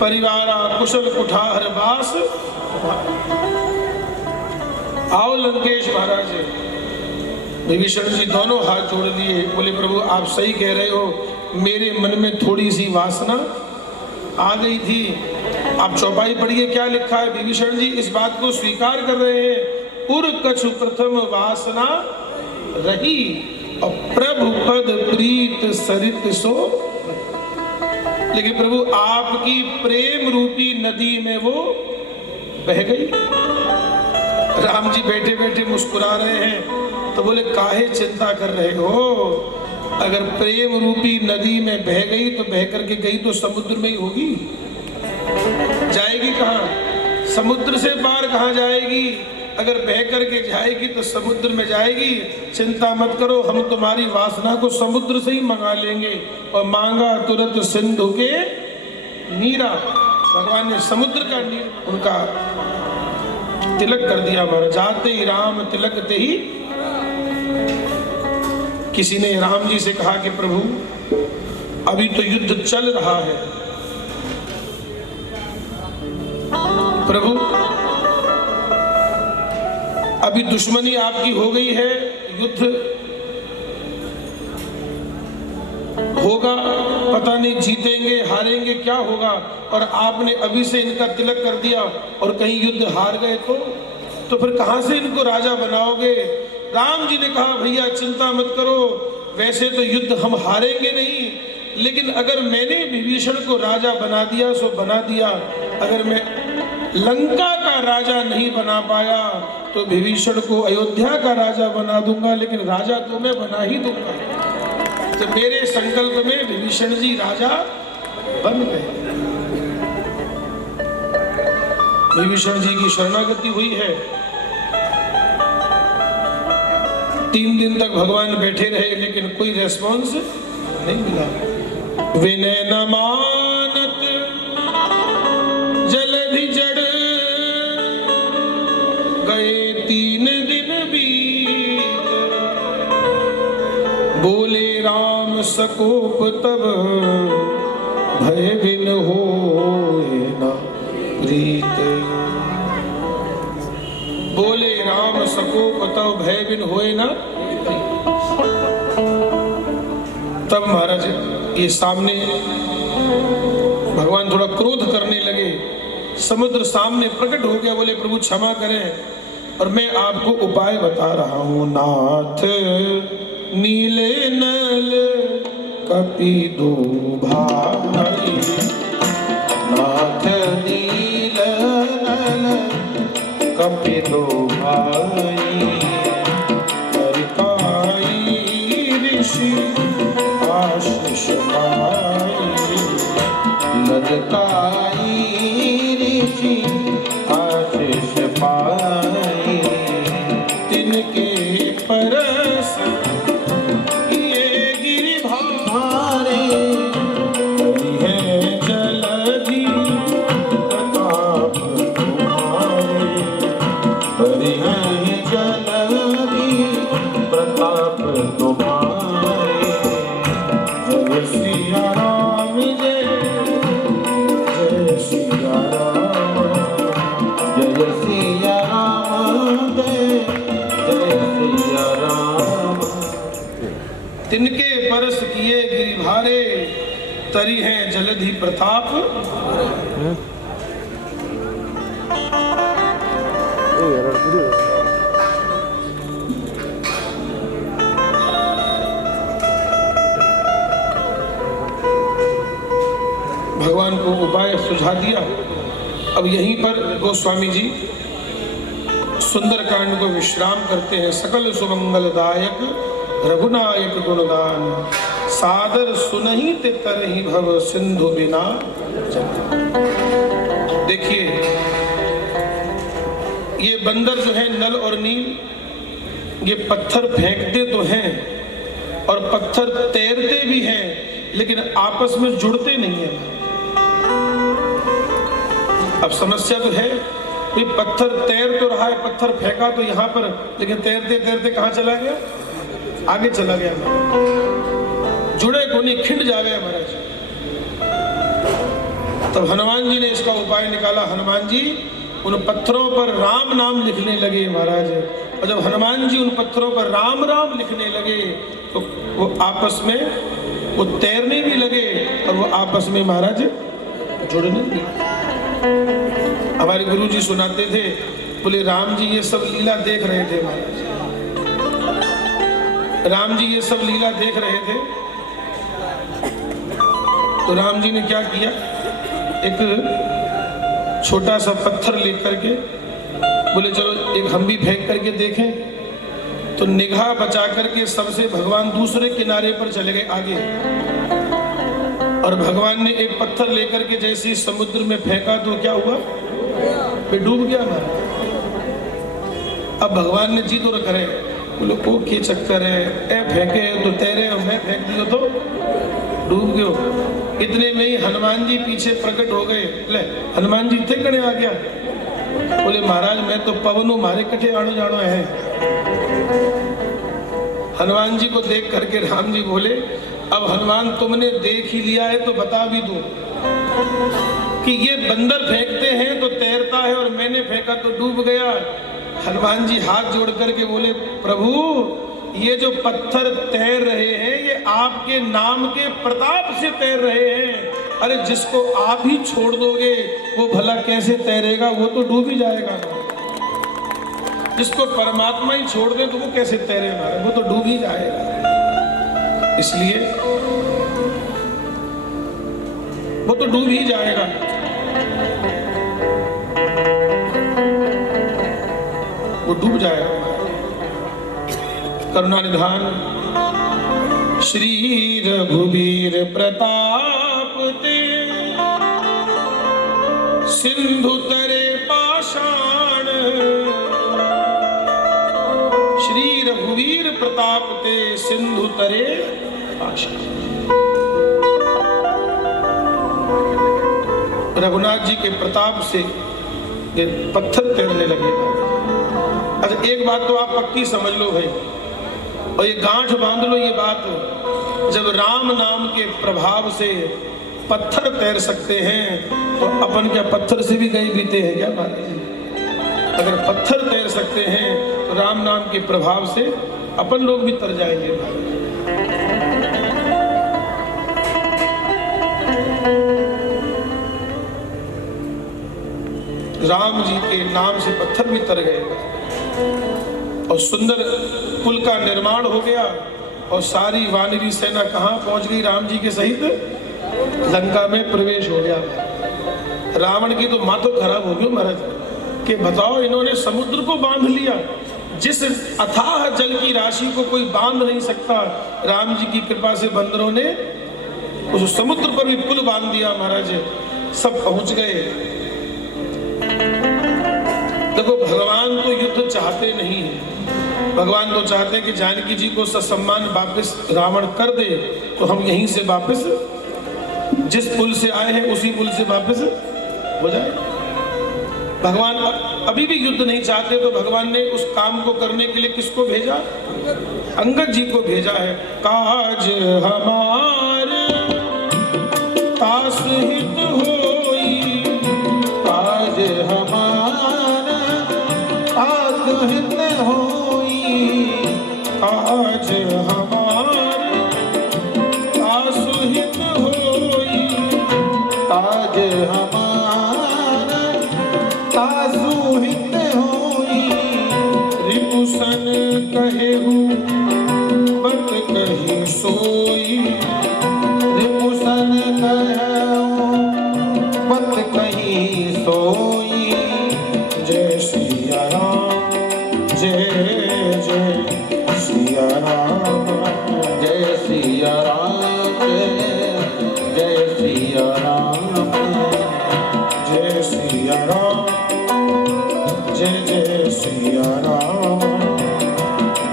परिवारा, कुशल कुठार बास। आओ लंकेश महाराज। विभीषण जी दोनों हाथ जोड़ लिए, बोले प्रभु आप सही कह रहे हो, मेरे मन में थोड़ी सी वासना आ गई थी, आप चौपाई पढ़िए क्या लिखा है। विभीषण जी इस बात को स्वीकार कर रहे हैं, पुर कछु प्रथम वासना रही और प्रभु पद प्रीत सरित सो। लेकिन प्रभु आपकी प्रेम रूपी नदी में वो बह गई। राम जी बैठे बैठे मुस्कुरा रहे हैं तो बोले काहे चिंता कर रहे हो, अगर प्रेम रूपी नदी में बह गई तो बह करके गई तो समुद्र में ही होगी, जाएगी कहाँ, समुद्र से पार कहाँ जाएगी, अगर बह करके जाएगी तो समुद्र में जाएगी। चिंता मत करो, हम तुम्हारी वासना को समुद्र से ही मंगा लेंगे। और मांगा तुरंत सिंधु के नीरा, भगवान ने समुद्र का नीर उनका तिलक कर दिया। हमारा जाते ही राम तिलकते ही। किसी ने राम जी से कहा कि प्रभु अभी तो युद्ध चल रहा है, प्रभु अभी दुश्मनी आपकी हो गई है, युद्ध होगा, पता नहीं जीतेंगे हारेंगे क्या होगा, और आपने अभी से इनका तिलक कर दिया और कहीं युद्ध हार गए तो फिर कहां से इनको राजा बनाओगे। राम जी ने कहा भैया चिंता मत करो, वैसे तो युद्ध हम हारेंगे नहीं, लेकिन अगर मैंने विभीषण को राजा बना दिया सो बना दिया, अगर मैं लंका का राजा नहीं बना पाया तो विभीषण को अयोध्या का राजा बना दूंगा, लेकिन राजा तो मैं बना ही दूंगा। तो मेरे संकल्प में विभीषण जी राजा बन गए। विभीषण जी की शरणागति हुई है। 3 दिन तक भगवान बैठे रहे लेकिन कोई रेस्पॉन्स नहीं मिला। विनय न मानत जलधि जड़ गए 3 दिन बीत, बोले राम सकोप तब भय बिन होए न प्रीत। बोले राम सकोप तब भय बिन होए न। तब महाराज ये सामने भगवान थोड़ा क्रोध करने लगे, समुद्र सामने प्रकट हो गया। बोले प्रभु क्षमा करें और मैं आपको उपाय बता रहा हूं। नाथ नीले नल कपि दो भाई, नाथ नील नल कपि दो भाई, हरिकाई ऋषि आशीष पाई, ललकाई ऋषि आशीष पाई, तिनके परस किए गिरि भारे, हरि है जलधि प्रताप तुम्हारे, हरि है जलधि प्रताप तुम्हारे। जय सिया राम जय जय सिया राम, जय सिया राम जय जय सिया राम। तिनके परस किए गिरि भारे, तरी है जलधि प्रताप। भगवान को उपाय सुझा दिया। अब यहीं पर गोस्वामी जी सुंदरकांड को विश्राम करते हैं। सकल सुमंगलदायक रघुनायक गुणगान, सादर सुनहि ते तरहि भव सिंधु बिना जग। देखिए ये बंदर जो है नल और नील, ये पत्थर फेंकते तो हैं और पत्थर तैरते भी हैं, लेकिन आपस में जुड़ते नहीं हैं। अब समस्या तो है, ये पत्थर तैर तो रहा है, पत्थर फेंका तो यहाँ पर, लेकिन तैरते तैरते कहाँ चला गया, आगे चला गया, जुड़े को नहीं, खिंड जा गया महाराज। तब हनुमान जी ने इसका उपाय निकाला। हनुमान जी उन पत्थरों पर राम नाम लिखने लगे महाराज, और जब हनुमान जी उन पत्थरों पर राम राम लिखने लगे तो वो आपस में वो तैरने भी लगे और वो आपस में महाराज जुड़ने लगे। हमारे गुरुजी सुनाते थे, बोले राम जी ये सब लीला देख रहे थे महाराज। राम जी ये सब लीला देख रहे थे तो राम जी ने क्या किया, एक छोटा सा पत्थर लेकर के बोले चलो एक हम भी फेंक करके देखें। तो निगाह बचा करके सबसे भगवान दूसरे किनारे पर चले गए आगे, और भगवान ने एक पत्थर लेकर के जैसे ही समुद्र में फेंका तो क्या हुआ, फिर डूब गया ना। अब भगवान ने जी तो करे, बोलो को के चक्कर है, ए फेंके तो तैरे और मैं फेंक दियो तो डूब गयो। इतने में ही हनुमान जी पीछे प्रकट हो गए। ले हनुमान जी थे कड़े आ गया, बोले महाराज मैं तो पवनों मारे कटे आड़ो जानो है। हनुमान जी को देख करके राम जी बोले, अब हनुमान तुमने देख ही लिया है तो बता भी दो कि ये बंदर फेंकते हैं तो तैरता है और मैंने फेंका तो डूब गया। हनुमान जी हाथ जोड़ करके बोले, प्रभु ये जो पत्थर तैर रहे हैं ये आपके नाम के प्रताप से तैर रहे हैं। अरे जिसको आप ही छोड़ दोगे वो भला कैसे तैरेगा, वो तो डूब ही जाएगा। जिसको परमात्मा ही छोड़ दे तो वो कैसे तैरेगा, वो तो डूब ही जाएगा। इसलिए वो तो डूब ही जाएगा। वो डूब जाएगा। करुणा निधान श्री रघुवीर प्रताप ते सिंधु तरे पाषाण। श्री रघुवीर प्रताप ते सिंधु तरे पाषाण। रघुनाथ जी के प्रताप से ये पत्थर तैरने लगे। अच्छा एक बात तो आप पक्की समझ लो भाई, और ये गांठ बांध लो ये बात, जब राम नाम के प्रभाव से पत्थर तैर सकते हैं तो अपन क्या पत्थर से भी गए बीते हैं क्या महाराज? अगर पत्थर तैर सकते हैं तो राम नाम के प्रभाव से अपन लोग भी तर जाएंगे। राम जी के नाम से पत्थर भी तर गए और सुंदर पुल का निर्माण हो गया और सारी वानरी सेना कहाँ पहुंच गई, राम जी के सहित लंका में प्रवेश हो गया। रावण की तो माँ तो खराब हो गई महाराज कि बताओ इन्होंने समुद्र को बांध लिया। जिस अथाह जल की राशि को कोई बांध नहीं सकता, राम जी की कृपा से बंदरों ने उस समुद्र पर भी पुल बांध दिया महाराज। सब पहुंच गए। देखो भगवान तो युद्ध चाहते नहीं है, भगवान तो चाहते हैं कि जानकी जी को ससम्मान वापस रावण कर दे तो हम यहीं से वापस जिस पुल से आए हैं उसी पुल से वापस हो जाए। भगवान अभी भी युद्ध नहीं चाहते तो भगवान ने उस काम को करने के लिए किसको भेजा, अंगद जी को भेजा है। काज हमार तास हित होई, काज हमारा तास हित होई, काज हमार तास हित होई, काज हमारा तासु हित होई। रिपुसन कहेहु बत कही सोई, रिपुसन कहूं बत कही सोई। जय सिया राम जय जय सिया राम, जय सिया राम जय सिया राम, जय सिया राम जय जय सिया राम,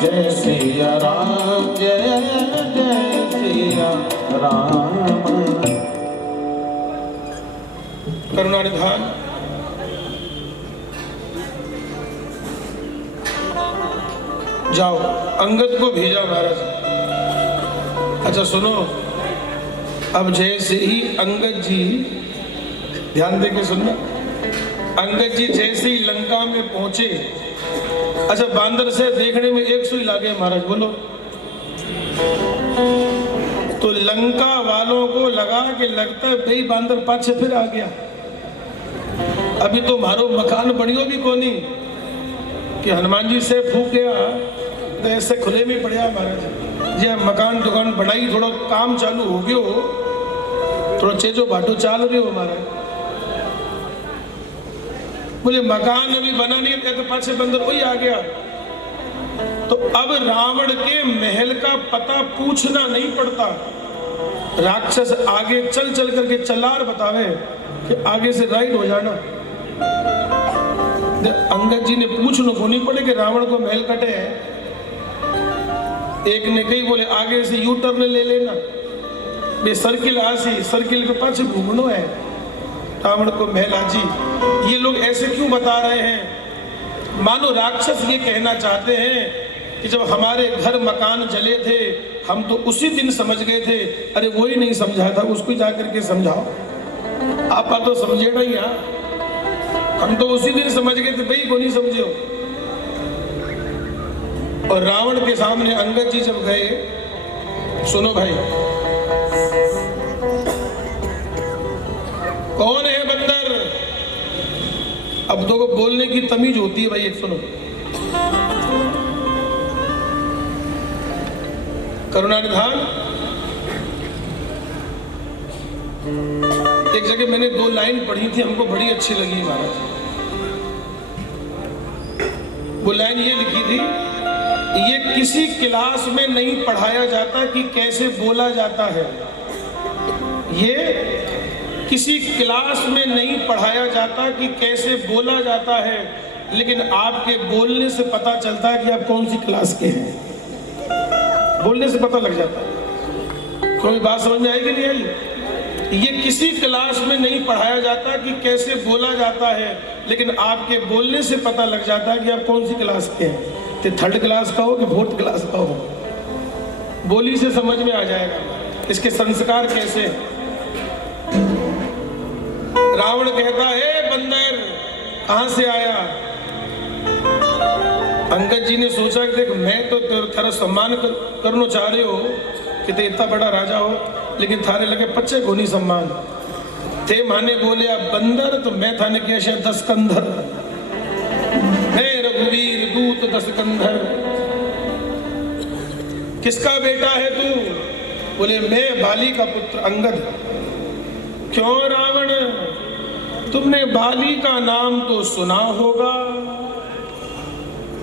जय सिया राम जय जय सिया राम। करुणा निधान जाओ अंगद को भेजा महाराज। अच्छा सुनो, अब जैसे ही अंगद जी, ध्यान देके सुनना, अंगद जी जैसे ही लंका में पहुंचे, अच्छा बांदर से देखने में एक सुई लागे महाराज, बोलो तो लंका वालों को लगा कि लगता है भाई बांदर पाछे फिर आ गया। अभी तो मारो मकान बनियो भी कोनी कि हनुमान जी से फूक गया तो ऐसे खुले में पड़िया महाराज जी। मकान दुकान बनाई, थोड़ा काम चालू हो गयो, थोड़ा चेजो बाटो चाल रहे हो महाराज। बोले मकान अभी बना नहीं है तो पाछे बंदर वही आ गया। तो अब रावण के महल का पता पूछना नहीं पड़ता, राक्षस आगे चल चल करके चलार बतावे कि आगे से राइट हो जाना। अंगद जी ने पूछना को नहीं पड़े कि रावण को महल कटे है। एक ने कही बोले आगे से यू टर्न ले लेना, बे सर्किल आसी, सर्किल के पाछे घूमनो है, रावण को महल आजी। ये लोग ऐसे क्यों बता रहे हैं? मानो राक्षस ये कहना चाहते हैं कि जब हमारे घर मकान जले थे हम तो उसी दिन समझ गए थे। अरे वो ही नहीं समझा था, उसको जाकर के समझाओ। आप तो समझे ना यार, हम तो उसी दिन समझ गए थे, भाई को नहीं समझे हो। और रावण के सामने अंगद जी जब गए, सुनो भाई, कौन है बंदर? अब तो को बोलने की तमीज होती है भाई। एक सुनो, करुणानिधान। एक जगह मैंने 2 लाइन पढ़ी थी, हमको बड़ी अच्छी लगी महाराज। वो लाइन ये लिखी थी, ये किसी क्लास में नहीं पढ़ाया जाता कि कैसे बोला जाता है। ये किसी क्लास में नहीं पढ़ाया जाता कि कैसे बोला जाता है, लेकिन आपके बोलने से पता चलता है कि आप कौन सी क्लास के हैं। बोलने से पता लग जाता है। कोई बात समझ में आएगी नहीं आई? ये किसी क्लास में नहीं पढ़ाया जाता कि कैसे बोला जाता है, लेकिन आपके बोलने से पता लग जाता है कि आप कौन सी क्लास के हैं। तो 3rd क्लास का हो कि 4th क्लास का हो, बोली से समझ में आ जाएगा इसके संस्कार कैसे। रावण कहता है बंदर कहां से आया? अंगद जी ने सोचा कि देख मैं तो तेरा सम्मान करना चाह रहे हो कि ते इतना बड़ा राजा हो, लेकिन थारे लगे पच्चे को नहीं सम्मान थे। माने बोले अब बंदर तो मैं थाने कैसे 10 कंधर, मैं रघुवीर दूत 10 कंधर। किसका बेटा है तू? बोले मैं बाली का पुत्र अंगद। क्यों रावण, तुमने बाली का नाम तो सुना होगा?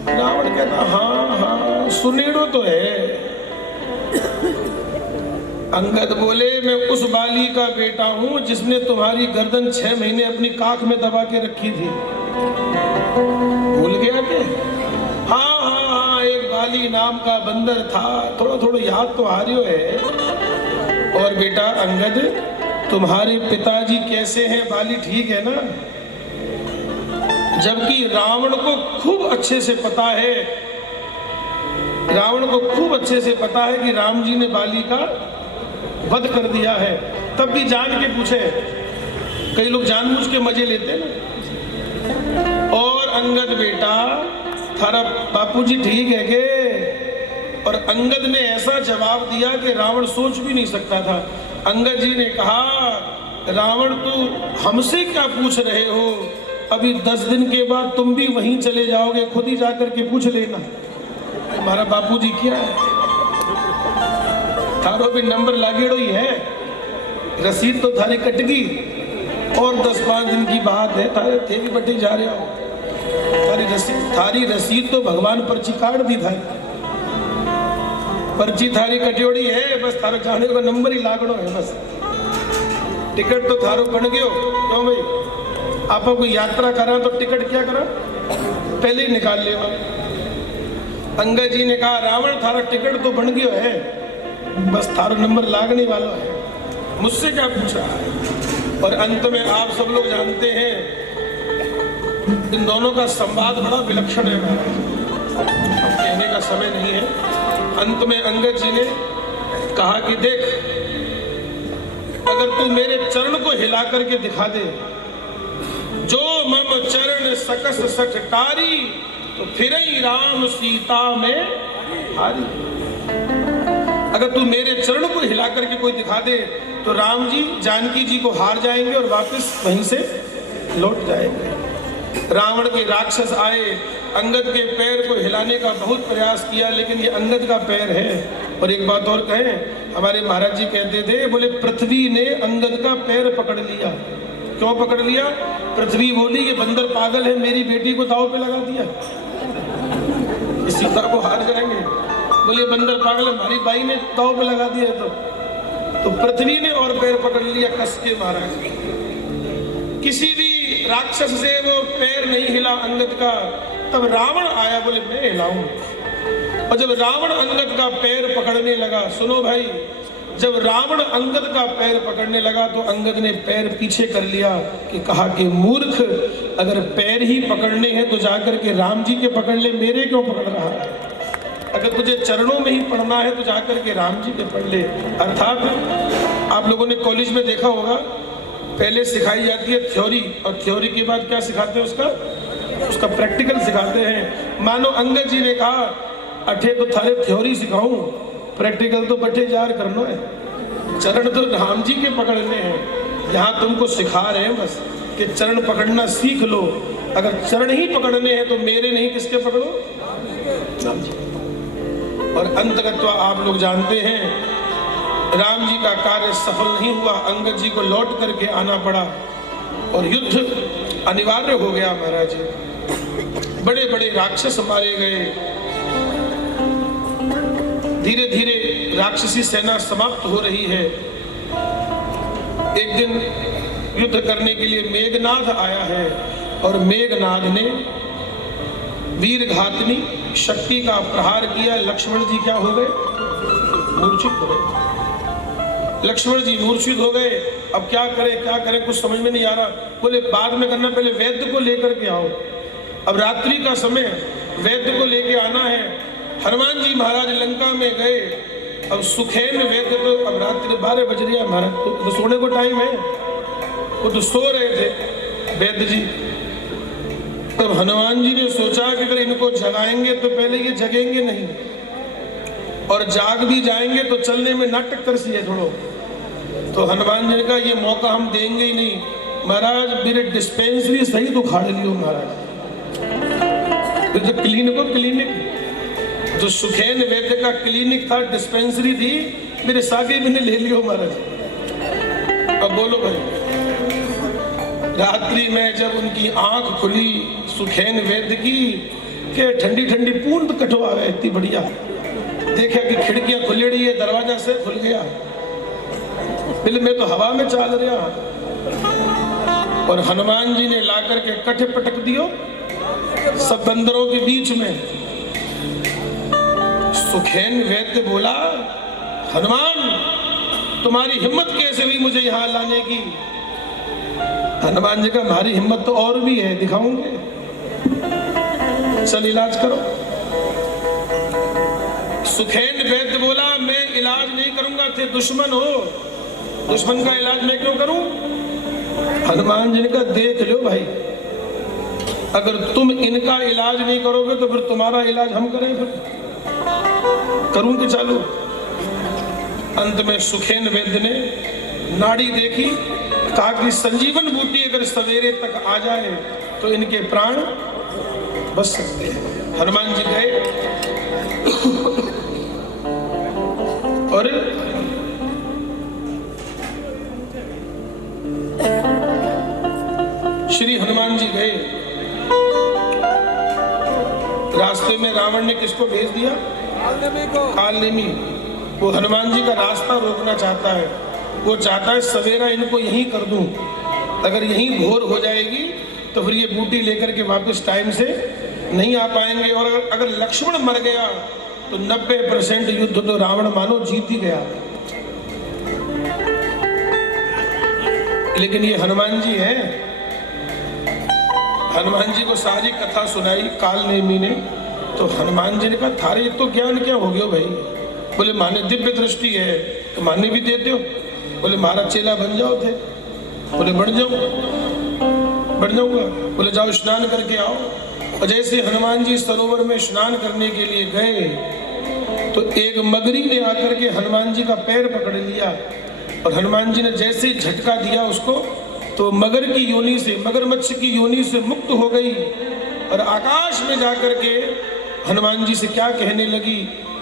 रावण कहता हाँ हाँ सुनेड़ो तो है। अंगद बोले मैं उस बाली का बेटा हूं जिसने तुम्हारी गर्दन 6 महीने अपनी काख में दबा के रखी थी। भूल गया क्या? हाँ हाँ हाँ, एक बाली नाम का बंदर था, थोड़ा थोड़ा याद तो आ रही है। और बेटा अंगद, तुम्हारे पिताजी कैसे हैं? बाली ठीक है ना? जबकि रावण को खूब अच्छे से पता है, रावण को खूब अच्छे से पता है कि राम जी ने बाली का वध कर दिया है, तब भी जान के पूछे। कई लोग जानबूझ के मजे लेते हैं ना। और अंगद बेटा थारा बापूजी ठीक है के? और अंगद ने ऐसा जवाब दिया कि रावण सोच भी नहीं सकता था। अंगद जी ने कहा रावण तू हमसे क्या पूछ रहे हो? अभी 10 दिन के बाद तुम भी वहीं चले जाओगे, खुद ही जाकर के पूछ लेना हमारा बापूजी क्या है। थारो भी नंबर लागेड़ो ही है, रसीद तो थारी कटगी और 10-5 दिन की बात है। थारे थे भी बटे जा रहे हो, थारी रसीद तो भगवान पर्ची काट दी था, पर्ची थारी कटियोड़ी है, बस थारो जाने का नंबर ही लागड़ो है बस। टिकट तो थारो बन गयो। क्यों भाई, आप कोई यात्रा करा तो टिकट क्या करा पहले ही निकाल ले। अंगद जी ने कहा रावण थारा टिकट तो बन गयो है, बस थारो नंबर लागने वाला है, मुझसे क्या पूछ रहा है। और अंत में आप सब लोग जानते हैं इन दोनों का संवाद बड़ा विलक्षण है महाराज, कहने का समय नहीं है। अंत में अंगद जी ने कहा कि देख, अगर तू मेरे चरण को हिला करके दिखा दे, जो मम चरण सकस सठटारी, तो फिर ही राम सीता में हारी। अगर तू मेरे चरण को हिला करके कोई दिखा दे तो राम जी जानकी जी को हार जाएंगे और वापस वहीं से लौट जाएंगे। रावण के राक्षस आए, अंगद के पैर को हिलाने का बहुत प्रयास किया, लेकिन ये अंगद का पैर है। और एक बात और कहें, हमारे महाराज जी कहते थे, बोले पृथ्वी ने अंगद का पैर पकड़ लिया। क्यों पकड़ लिया? पृथ्वी बोली ये बंदर पागल है, मेरी बेटी को दांव पे लगा दिया, सीता को हार जाएंगे। बोले बंदर पागल है, हमारी बाई ने दांव पे लगा दिया। तो पृथ्वी ने और पैर पकड़ लिया कस के महाराज। किसी भी राक्षस से वो पैर नहीं हिला अंगद का। तब रावण आया, बोले मैं हिलाऊं। और जब रावण अंगद का पैर पकड़ने लगा, सुनो भाई, जब रावण अंगद का पैर पकड़ने लगा तो अंगद ने पैर पीछे कर लिया कि कहा कि मूर्ख, अगर पैर ही पकड़ने हैं तो जाकर के राम जी के पकड़ ले, मेरे क्यों पकड़ रहा है? अगर तुझे चरणों में ही पढ़ना है तो जाकर के राम जी के पढ़ ले। अर्थात आप लोगों ने कॉलेज में देखा होगा, पहले सिखाई जाती है थ्योरी, और थ्योरी के बाद क्या सिखाते हैं? उसका प्रैक्टिकल सिखाते हैं। मानो अंगद जी ने कहा, अठे तो थारे थ्योरी सिखाऊं, प्रैक्टिकल तो बटे जार करना है। चरण तो राम जी के पकड़ने हैं। यहाँ तुमको सिखा रहे हैं बस कि चरण पकड़ना सीख लो। अगर चरण ही पकड़ने हैं तो मेरे नहीं, किसके पकड़ो? राम जी। और अंतगत आप लोग जानते हैं, राम जी का कार्य सफल नहीं हुआ, अंगद जी को लौट करके आना पड़ा और युद्ध अनिवार्य हो गया। महाराज बड़े बड़े राक्षस मारे गए। धीरे धीरे राक्षसी सेना समाप्त हो रही है। एक दिन युद्ध करने के लिए मेघनाद आया है और मेघनाद ने वीरघातनी शक्ति का प्रहार किया। लक्ष्मण जी क्या हो गए? मूर्छित हो गए। लक्ष्मण जी मूर्छित हो गए। अब क्या करें कुछ समझ में नहीं आ रहा। बोले बाद में करना, पहले वैद्य को लेकर के आओ। अब रात्रि का समय, वैद्य को लेके आना है। हनुमान जी महाराज लंका में गए। अब सुखेन वैद्य तो अब रात्रि 12 बज रही है महाराज, तो सोने को टाइम है, वो तो सो रहे थे वैद्य जी। तब हनुमान जी ने सोचा कि अगर इनको जगाएंगे तो पहले ये जगेंगे नहीं, और जाग भी जाएंगे तो चलने में नाटक कर सी है थोड़ो। तो हनुमान जी ने कहा ये मौका हम देंगे ही नहीं। महाराज मेरे डिस्पेंसरी सही तो उखाड़ लियो महाराज। जो क्लिनिक जो सुखेन वैद्य का क्लिनिक था, डिस्पेंसरी थी, मेरे सागे भी ने ले लियो महाराज। अब बोलो भाई, रात्रि में जब उनकी आंख खुली सुखेन वैद्य की, के ठंडी ठंडी पूर्ण कटवावे इतनी बढ़िया, देखा कि खिड़कियां खुलेड़ी है, दरवाजा से खुल गया, बिल में तो हवा में चाल रहा। और हनुमान जी ने लाकर के कठे पटक दियो सब बंदरों के बीच में। सुखेन वैद्य बोला, हनुमान तुम्हारी हिम्मत कैसे हुई मुझे यहां लाने की? हनुमान जी का हमारी हिम्मत तो और भी है, दिखाऊंगे, चल इलाज करो। सुखेन वैद्य बोला मैं इलाज नहीं करूंगा, थे दुश्मन हो, दुश्मन का इलाज मैं क्यों करूं? हनुमान जी ने कहा देख लो भाई, अगर तुम इनका इलाज नहीं करोगे तो फिर तुम्हारा इलाज हम करें, फिर करूं कि चालू। अंत में सुखेन वैद्य ने नाड़ी देखी, कहा कि संजीवन बूटी अगर सवेरे तक आ जाए तो इनके प्राण बच सकते हैं। हनुमान जी गए और श्री हनुमान जी गए। रास्ते में रावण ने किसको भेज दिया? कालनेमी। वो हनुमान जी का रास्ता रोकना चाहता है। वो चाहता है सवेरा इनको यहीं कर दूं, अगर यहीं भोर हो जाएगी तो फिर ये बूटी लेकर के वापस टाइम से नहीं आ पाएंगे। और अगर लक्ष्मण मर गया तो 90% युद्ध तो रावण मानो जीत ही गया। लेकिन ये हनुमान जी है, हनुमान जी को सारी कथा सुनाई कालनेमी ने। तो हनुमान जी ने कहा थारे ये तो ज्ञान क्या हो गया भाई? बोले माने दिव्य दृष्टि है तो माने भी देते हो। बोले महाराज चेला बन जाओ थे। बोले बढ़ जाऊंगा। बोले जाओ स्नान करके आओ। और जैसे हनुमान जी सरोवर में स्नान करने के लिए गए तो एक मगरी ने आकर के हनुमान जी का पैर पकड़ लिया और हनुमान जी ने जैसे झटका दिया उसको तो मगर की योनि से, मगरमच्छ की योनि से मुक्त हो गई और आकाश में जाकर के हनुमान जी से क्या कहने लगी,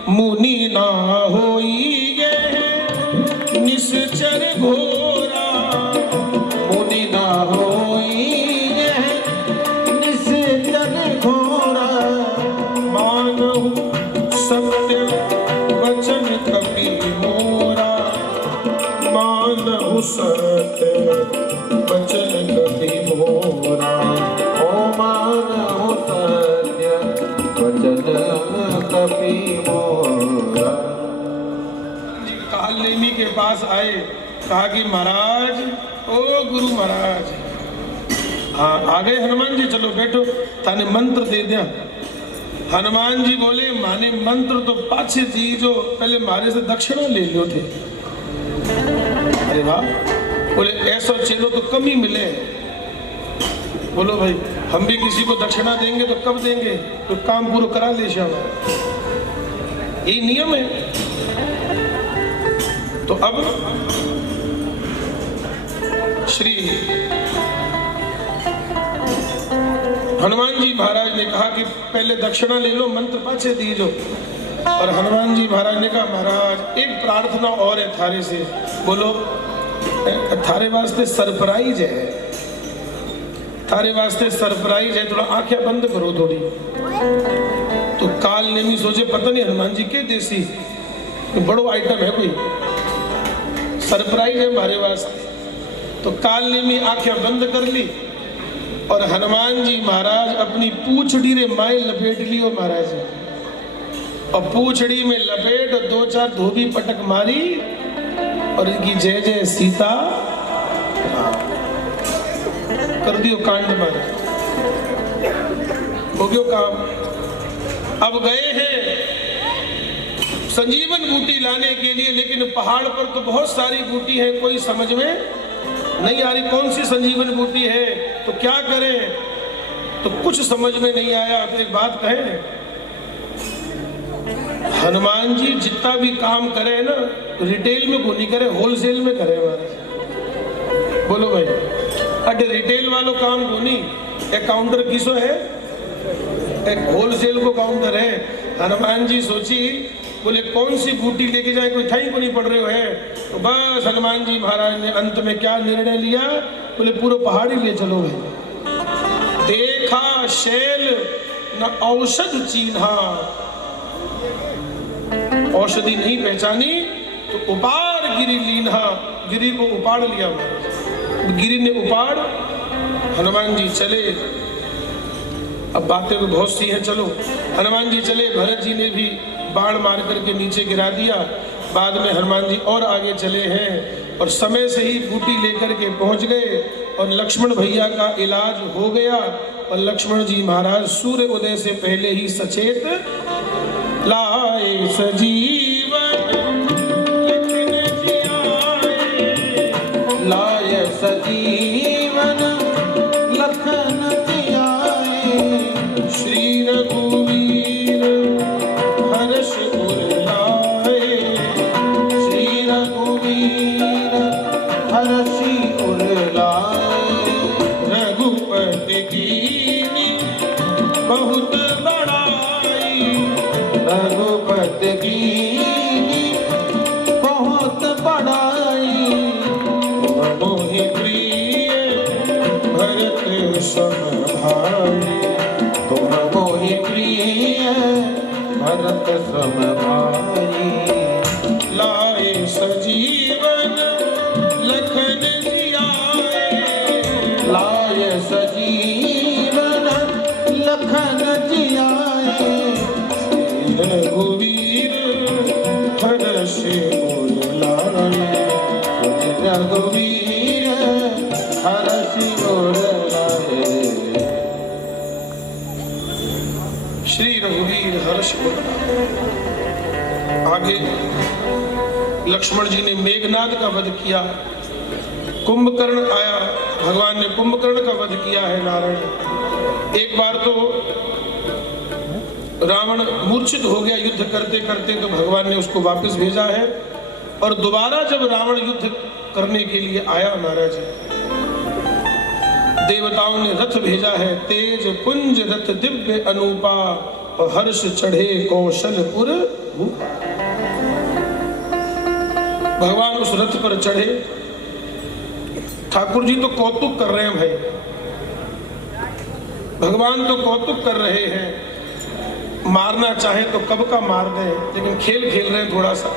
मुनि ना होई गे निश्चर घोरा, मुनि ना होई गे निश्चर घोरा, मानहु सत्य वचन कपि मोरा, मानहु सत्य वचन कपि मोरा, ओ मानहु सत्य वचन कपि मोरा। काल नेमी के पास आए, कहा कि महाराज, ओ गुरु महाराज, हाँ आ गए हनुमान जी, चलो बैठो, थाने मंत्र दे दिया। हनुमान जी बोले, माने मंत्र तो पाछे थी, जो पहले मारे से दक्षिणा ले लो थे। अरे वाह, बोले ऐसा चेलो तो कम ही मिले। बोलो भाई, हम भी किसी को दक्षिणा देंगे तो कब देंगे, तो काम पूरा करा ले श्यामा, यही नियम है। तो अब श्री हनुमान जी महाराज ने कहा कि पहले दक्षिणा ले लो, मंत्र पाछे दीजो। और हनुमान जी महाराज ने कहा, महाराज एक प्रार्थना और है थारे से। बोलो, थारे वास्ते सरप्राइज है, थारे वास्ते सरप्राइज है, थोड़ा आंखें बंद करो थोड़ी। तो काल नेमी सोचे, पता नहीं हनुमान जी के देसी बड़ो आइटम है, कोई सरप्राइज है हमारे वास्ते। तो काल नेमी आंखें बंद कर ली और हनुमान जी महाराज अपनी पूंछड़ी रे माए लपेट लियो महाराज, और पूंछड़ी में लपेट और 2-4 धोबी पटक मारी और इनकी जय जय सीता कर दियो कांड मारा, हो गयो काम। अब गए हैं संजीवन बूटी लाने के लिए, लेकिन पहाड़ पर तो बहुत सारी बूटी है, कोई समझ में नहीं आ रही कौन सी संजीवन बूटी है, तो क्या करें, तो कुछ समझ में नहीं आया। तो एक बात कहें, हनुमान जी जितना भी काम करे ना, रिटेल में को नहीं करे, होलसेल में करे महाराज। बोलो भाई, अरे रिटेल वालों काम को नहीं, एक काउंटर किसो है, एक होलसेल को काउंटर है। हनुमान जी सोची, बोले कौन सी बूटी लेके जाए, कोई ठाई को नहीं पड़ रहे हो है। तो बस हनुमान जी महाराज ने अंत में क्या निर्णय लिया, बोले पूरा पहाड़ ही ले चलो भाई। देखा शैल न औषध चीन्हा, औषधि नहीं पहचानी तो उपाड़ गिरी लीन्हा, गिरी को उपाड़ लिया महाराज। गिरी ने उपाड़, हनुमान जी चले। अब बातें तो बहुत सी हैं, चलो हनुमान जी चले, भरत जी ने भी बाण मार करके नीचे गिरा दिया। बाद में हनुमान जी और आगे चले हैं और समय से ही बूटी लेकर के पहुंच गए और लक्ष्मण भैया का इलाज हो गया। और लक्ष्मण जी महाराज सूर्य उदय से पहले ही सचेत, लाए सजीवन लखन जियाए, लाए सजीवन लखन जियाए, श्री रघुवीर हर्ष उर लाए, श्री रघुवीर हर्षि उर लाए, रघुपति कीनी बहुत बड़ाई, रघुपति कीनी बहुत बड़ाई, मोहि प्रिय भरत सम भाई, तुम मोहि प्रिय भरत सम भाई, लाए सजीवन लखन जियाए, लाए सजीवन लखन जियाए, रघुवीर हर्ष उर लाए, रघुवीर हर्षि उर लाए, श्री रघुवीर हर्ष उर लाए। आगे लक्ष्मण जी ने मेघनाद का वध किया, कुंभकर्ण आया, भगवान ने कुंभकर्ण का वध किया है नारायण। एक बार तो रावण मूर्छित हो गया युद्ध करते करते, तो भगवान ने उसको वापस भेजा है। और दोबारा जब रावण युद्ध करने के लिए आया महाराज, देवताओं ने रथ भेजा है, तेज पुंज रथ दिव्य अनूपा, और हर्ष चढ़े कौशलपुर भूपा। भगवान उस रथ पर चढ़े। ठाकुर जी तो कौतुक कर रहे हैं भाई, भगवान तो कौतुक कर रहे हैं। मारना चाहे तो कब का मार दे, लेकिन खेल खेल रहे हैं थोड़ा सा।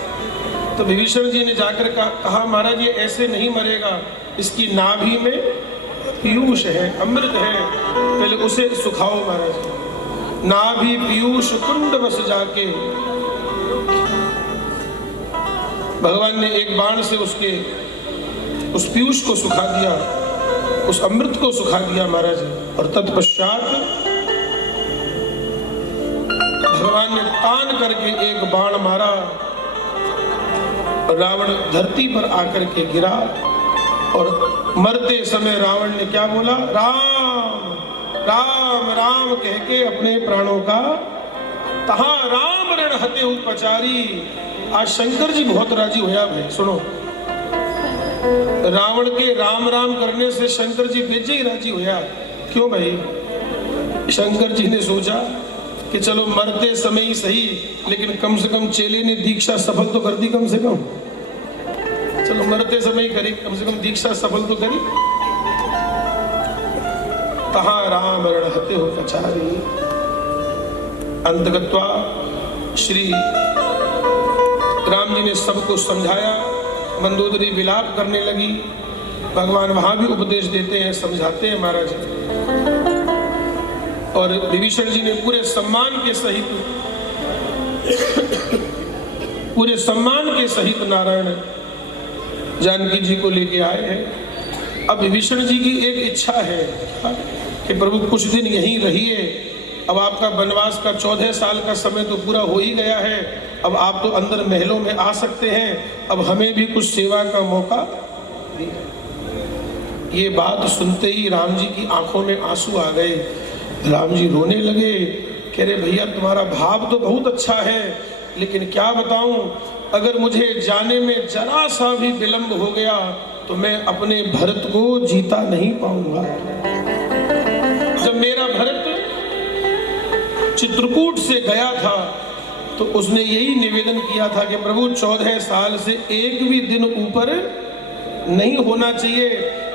तो विभीषण जी ने जाकर कहा महाराज ये ऐसे नहीं मरेगा, इसकी नाभि में पीयूष है, अमृत है, पहले उसे सुखाओ महाराज। नाभि पीयूष कुंड बस जाके भगवान ने एक बाण से उसके उस पीयूष को सुखा दिया, उस अमृत को सुखा दिया महाराज। और तत्पश्चात भगवान ने तान करके एक बाण मारा, रावण धरती पर आकर के गिरा। और मरते समय रावण ने क्या बोला? राम राम राम कह के अपने प्राणों का तहा राम रण हते उपचारी। आज शंकर जी बहुत राजी होया भाई, सुनो। रावण के राम राम करने से शंकर जी बेजे ही राजी होया। क्यों भाई? शंकर जी ने सोचा कि चलो मरते समय ही सही, लेकिन कम से कम चेले ने दीक्षा सफल तो कर दी, कम से कम चलो मरते समय ही करी, कम से कम दीक्षा सफल तो करी। तहा राम रण हते हो पचारी। अंतगत्वा श्री राम जी ने सबको समझाया। मंदोदरी विलाप करने लगी। भगवान वहां भी उपदेश देते हैं, समझाते हैं महाराज। और विभीषण जी ने पूरे सम्मान के सहित नारायण जानकी जी को लेके आए हैं। अब विभीषण जी की एक इच्छा है कि प्रभु कुछ दिन यहीं रहिए। अब आपका वनवास का 14 साल का समय तो पूरा हो ही गया है। अब आप तो अंदर महलों में आ सकते हैं, अब हमें भी कुछ सेवा का मौका दीजिए। ये बात सुनते ही राम जी की आंखों में आंसू आ गए। राम जी रोने लगे, कह रहे भैया तुम्हारा भाव तो बहुत अच्छा है, लेकिन क्या बताऊं, अगर मुझे जाने में जरा सा भी विलंब हो गया तो मैं अपने भरत को जीता नहीं पाऊंगा। जब मेरा भरत चित्रकूट से गया था तो उसने यही निवेदन किया था कि प्रभु 14 साल से एक भी दिन ऊपर नहीं होना चाहिए।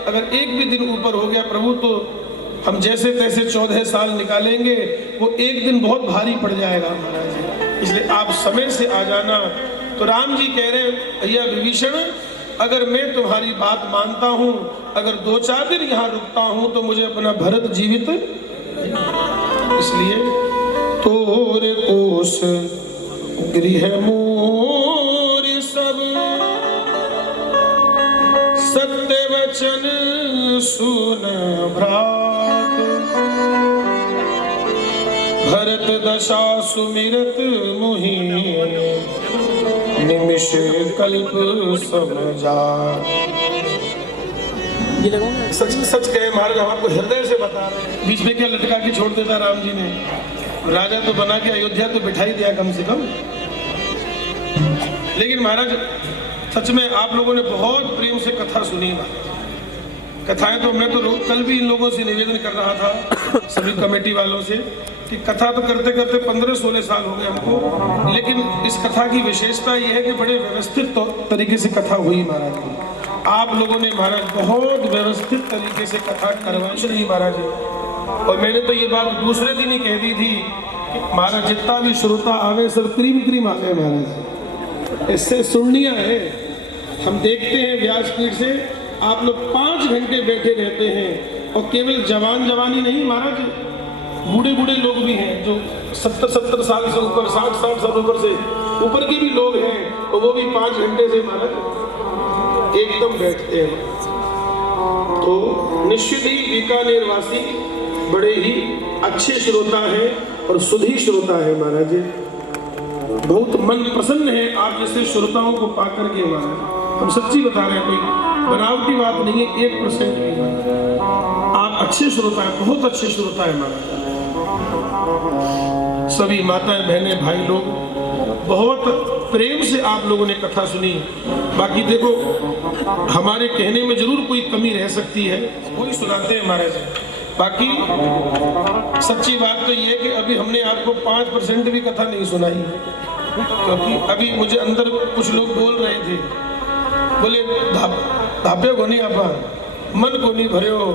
अगर एक भी दिन ऊपर हो गया प्रभु तो हम जैसे तैसे 14 साल निकालेंगे, वो एक दिन बहुत भारी पड़ जाएगा महाराज, इसलिए आप समय से आ जाना। तो राम जी कह रहे भैया विभीषण, अगर मैं तुम्हारी बात मानता हूं, अगर 2-4 दिन यहाँ रुकता हूं तो मुझे अपना भरत जीवित, इसलिए तोरे कोस गृह मोर सब सत्य वचन सुन भ्रात। भरत दशा सुमिरत मुहि निमिष कल्प समझा। सच सच कहे महाराज, हम आपको हृदय से बता रहे हैं। बीच में क्या लटका के छोड़ देता राम जी ने? राजा तो बना के अयोध्या तो बिठा ही दिया कम से कम। लेकिन महाराज सच में आप लोगों ने बहुत प्रेम से कथा सुनी। कथाएं तो मैं तो कल भी इन लोगों से निवेदन कर रहा था, सभी कमेटी वालों से, कि कथा तो करते करते 15-16 साल हो गए हमको, लेकिन इस कथा की विशेषता यह है कि बड़े व्यवस्थित तरीके से कथा हुई महाराज की। आप लोगों ने महाराज बहुत व्यवस्थित तरीके से कथा करवाई रही महाराज। और मैंने तो ये बात दूसरे दिन ही कह दी थी कि महाराज जितना भी श्रोता आवे सब क्रीम क्रीम आ गए महाराज। इससे सुननिया है, हम देखते हैं व्यासपीठ से आप लोग 5 घंटे बैठे रहते हैं, और केवल जवानी नहीं महाराज, बूढ़े लोग भी हैं जो 70 साल से ऊपर, 60 साल ऊपर से ऊपर के भी लोग हैं, और वो भी 5 घंटे से महाराज एकदम बैठते हैं। तो निश्चित ही बीकानेर वासी बड़े ही अच्छे श्रोता है और सुधी श्रोता है महाराज। बहुत मन प्रसन्न है आप जैसे श्रोताओं को पाकर के महाराज। हम सच्ची बता रहे हैं, कोई बनावटी बात नहीं है, 1% की बात। आप अच्छे श्रोता है, बहुत अच्छे श्रोता है महाराज। सभी माताएं बहनें भाई लोग बहुत प्रेम से आप लोगों ने कथा सुनी। बाकी देखो, हमारे कहने में जरूर कोई कमी रह सकती है, वही सुनाते हैं महाराज। बाकी सच्ची बात तो ये है कि अभी हमने आपको 5% भी कथा नहीं सुनाई, क्योंकि अभी मुझे अंदर कुछ लोग बोल रहे थे, बोले धापे को नहीं आपा, मन को नहीं भरे हो,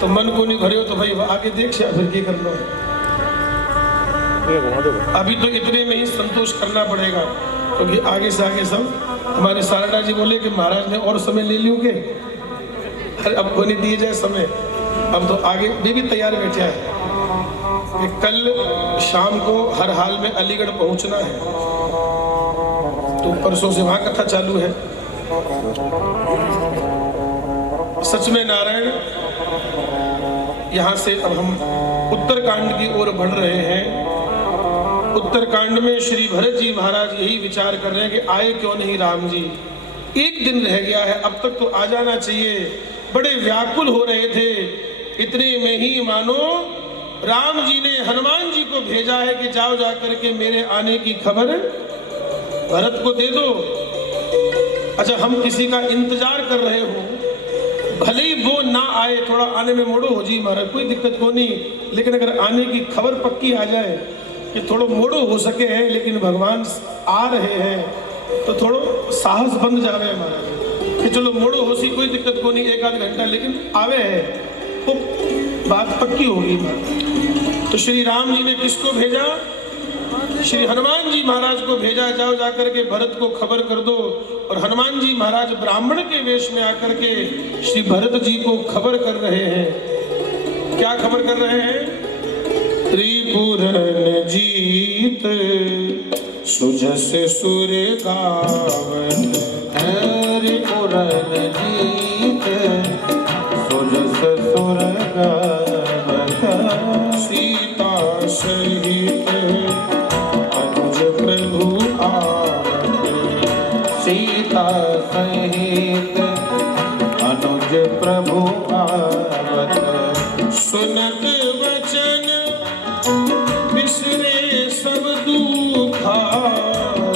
तो मन को नहीं भरे हो तो भाई आगे देख से फिर क्या करना है। अभी तो इतने में ही संतोष करना पड़ेगा, क्योंकि आगे से आगे सब हमारे शारदा जी बोले कि महाराज ने और समय ले लियोगे, अरे अब को नहीं दिए जाए समय, अब तो आगे भी तैयार बैठा है कि कल शाम को हर हाल में अलीगढ़ पहुंचना है, तो परसों से वहां कथा चालू है। सच में नारायण, यहाँ से अब हम उत्तरकांड की ओर बढ़ रहे हैं। उत्तरकांड में श्री भरत जी महाराज यही विचार कर रहे हैं कि आए क्यों नहीं राम जी, एक दिन रह गया है, अब तक तो आ जाना चाहिए। बड़े व्याकुल हो रहे थे, इतने में ही मानो राम जी ने हनुमान जी को भेजा है कि जाओ जाकर के मेरे आने की खबर भरत को दे दो। अच्छा, हम किसी का इंतजार कर रहे हो, भले ही वो ना आए, थोड़ा आने में मोड़ो हो जी महाराज, कोई दिक्कत को नहीं, लेकिन अगर आने की खबर पक्की आ जाए कि थोड़ो मोड़ो हो सके है, लेकिन भगवान आ रहे हैं, तो थोड़ो साहस बंद जावे महाराज कि चलो मोड़ो हो सी, कोई दिक्कत को नहीं, एक आध घंटा लेकिन आवे है, तो बात पक्की होगी। तो श्री राम जी ने किसको भेजा? श्री हनुमान जी महाराज को भेजा, जाओ जाकर के भरत को खबर कर दो। और हनुमान जी महाराज ब्राह्मण के वेश में आकर के श्री भरत जी को खबर कर रहे हैं। क्या खबर कर रहे हैं? त्रिपुरन जीत सुजस सुर गावन, त्रिपुरन जीत सुजस सुर गावन, सीता सहित अनुज प्रभु आवत, सीता सहित अनुज प्रभु आवत, सुनत वचन बिसरे सब दुखा,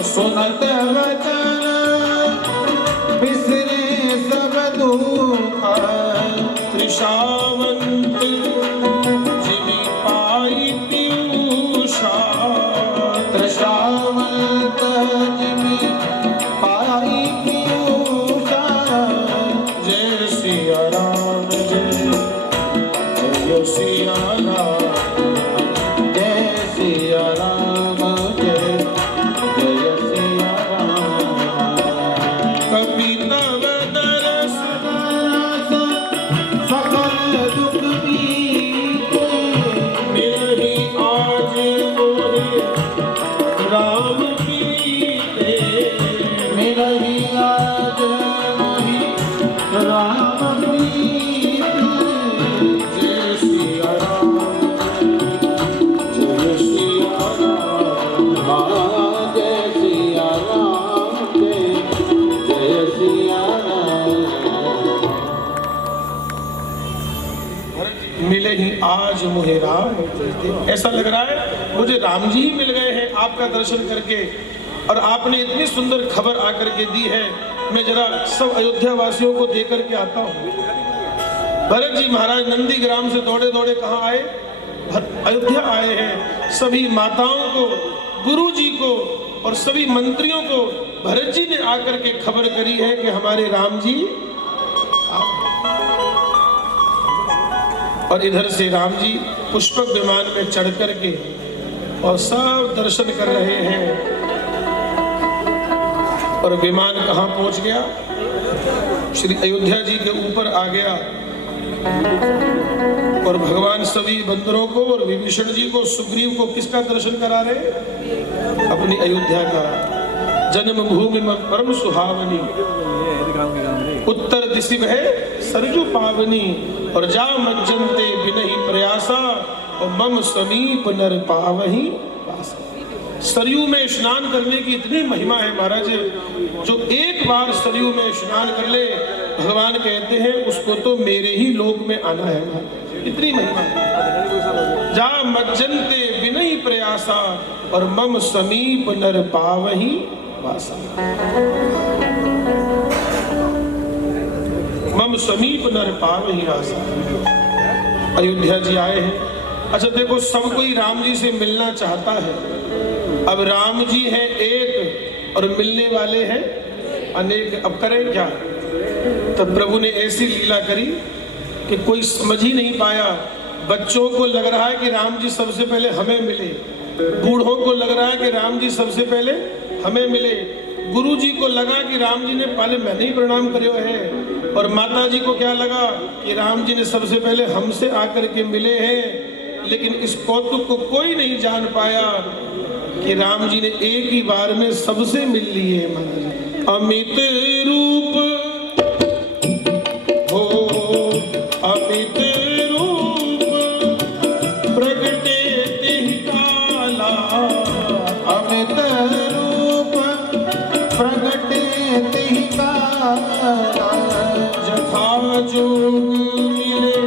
सुनत वचन बिसरे सब दुखा, त्रिशावंत जिमि पाई पीयूषा, त्रिशावंत जिमि पाई पीयूषा, जय सिया राम जय सिया राम, जय सिया राम जय जय सिया राम। कपि तव दरस सकल दुख बीते, मिलहि आज मोहि राम प्रीते, मिलहि आज मोहि राम प्रीति, जय सिया राम जय सिया राम, जय सिया राम जय जय सिया राम। मिले ही आज मुझे राम प्रीते। ऐसा लग रहा है मुझे राम जी ही मिल गए हैं आपका दर्शन करके, और आपने इतनी सुंदर खबर आकर के दी है। मैं जरा सब अयोध्या वासियों को दे करके आता हूँ। भरत जी महाराज नंदी ग्राम से दौड़े दौड़े कहाँ आए? अयोध्या आए हैं। सभी माताओं को, गुरु जी को और सभी मंत्रियों को भरत जी ने आकर के खबर करी है कि हमारे राम जी। और इधर से राम जी पुष्पक विमान में चढ़ करके और सब दर्शन कर रहे हैं। और विमान कहाँ पहुंच गया? श्री अयोध्या जी के ऊपर आ गया। और भगवान सभी बंदरों को और विभीषण जी को, सुग्रीव को किसका दर्शन करा रहे? अपनी अयोध्या का। जन्मभूमि में परम सुहावनी, उत्तर दिशि है सरजू पावनी, और जा मज्जनते बिनहि प्रयासा, और मम समीप नर पावहि पासा। सरयू में स्नान करने की इतनी महिमा है महाराज, जो एक बार सरयू में स्नान कर ले, भगवान कहते हैं उसको तो मेरे ही लोक में आना है। इतनी महिमा है। जा मज्जनते बिनहि प्रयासा, और मम समीप नर पावहि वासना। मम समीप नर पावहि आसा। अयोध्या जी आए हैं। अच्छा देखो, सब कोई राम जी से मिलना चाहता है। अब राम जी हैं एक और मिलने वाले हैं अनेक। अब करें क्या? तब प्रभु ने ऐसी लीला करी कि कोई समझ ही नहीं पाया। बच्चों को लग रहा है कि राम जी सबसे पहले हमें मिले, बूढ़ों को लग रहा है कि राम जी सबसे पहले हमें मिले, गुरु जी को लगा कि राम जी ने पहले मैंने ही प्रणाम करो है, और माता जी को क्या लगा कि राम जी ने सबसे पहले हमसे आकर के मिले हैं। लेकिन इस कौतुक को कोई नहीं जान पाया कि राम जी ने एक ही बार में सबसे मिल लिए। महाराज अमित रूप हो, अमित रूप प्रगटे तिहि काला, अमित रूप प्रगटे तिहि काला, जथा जोग मिले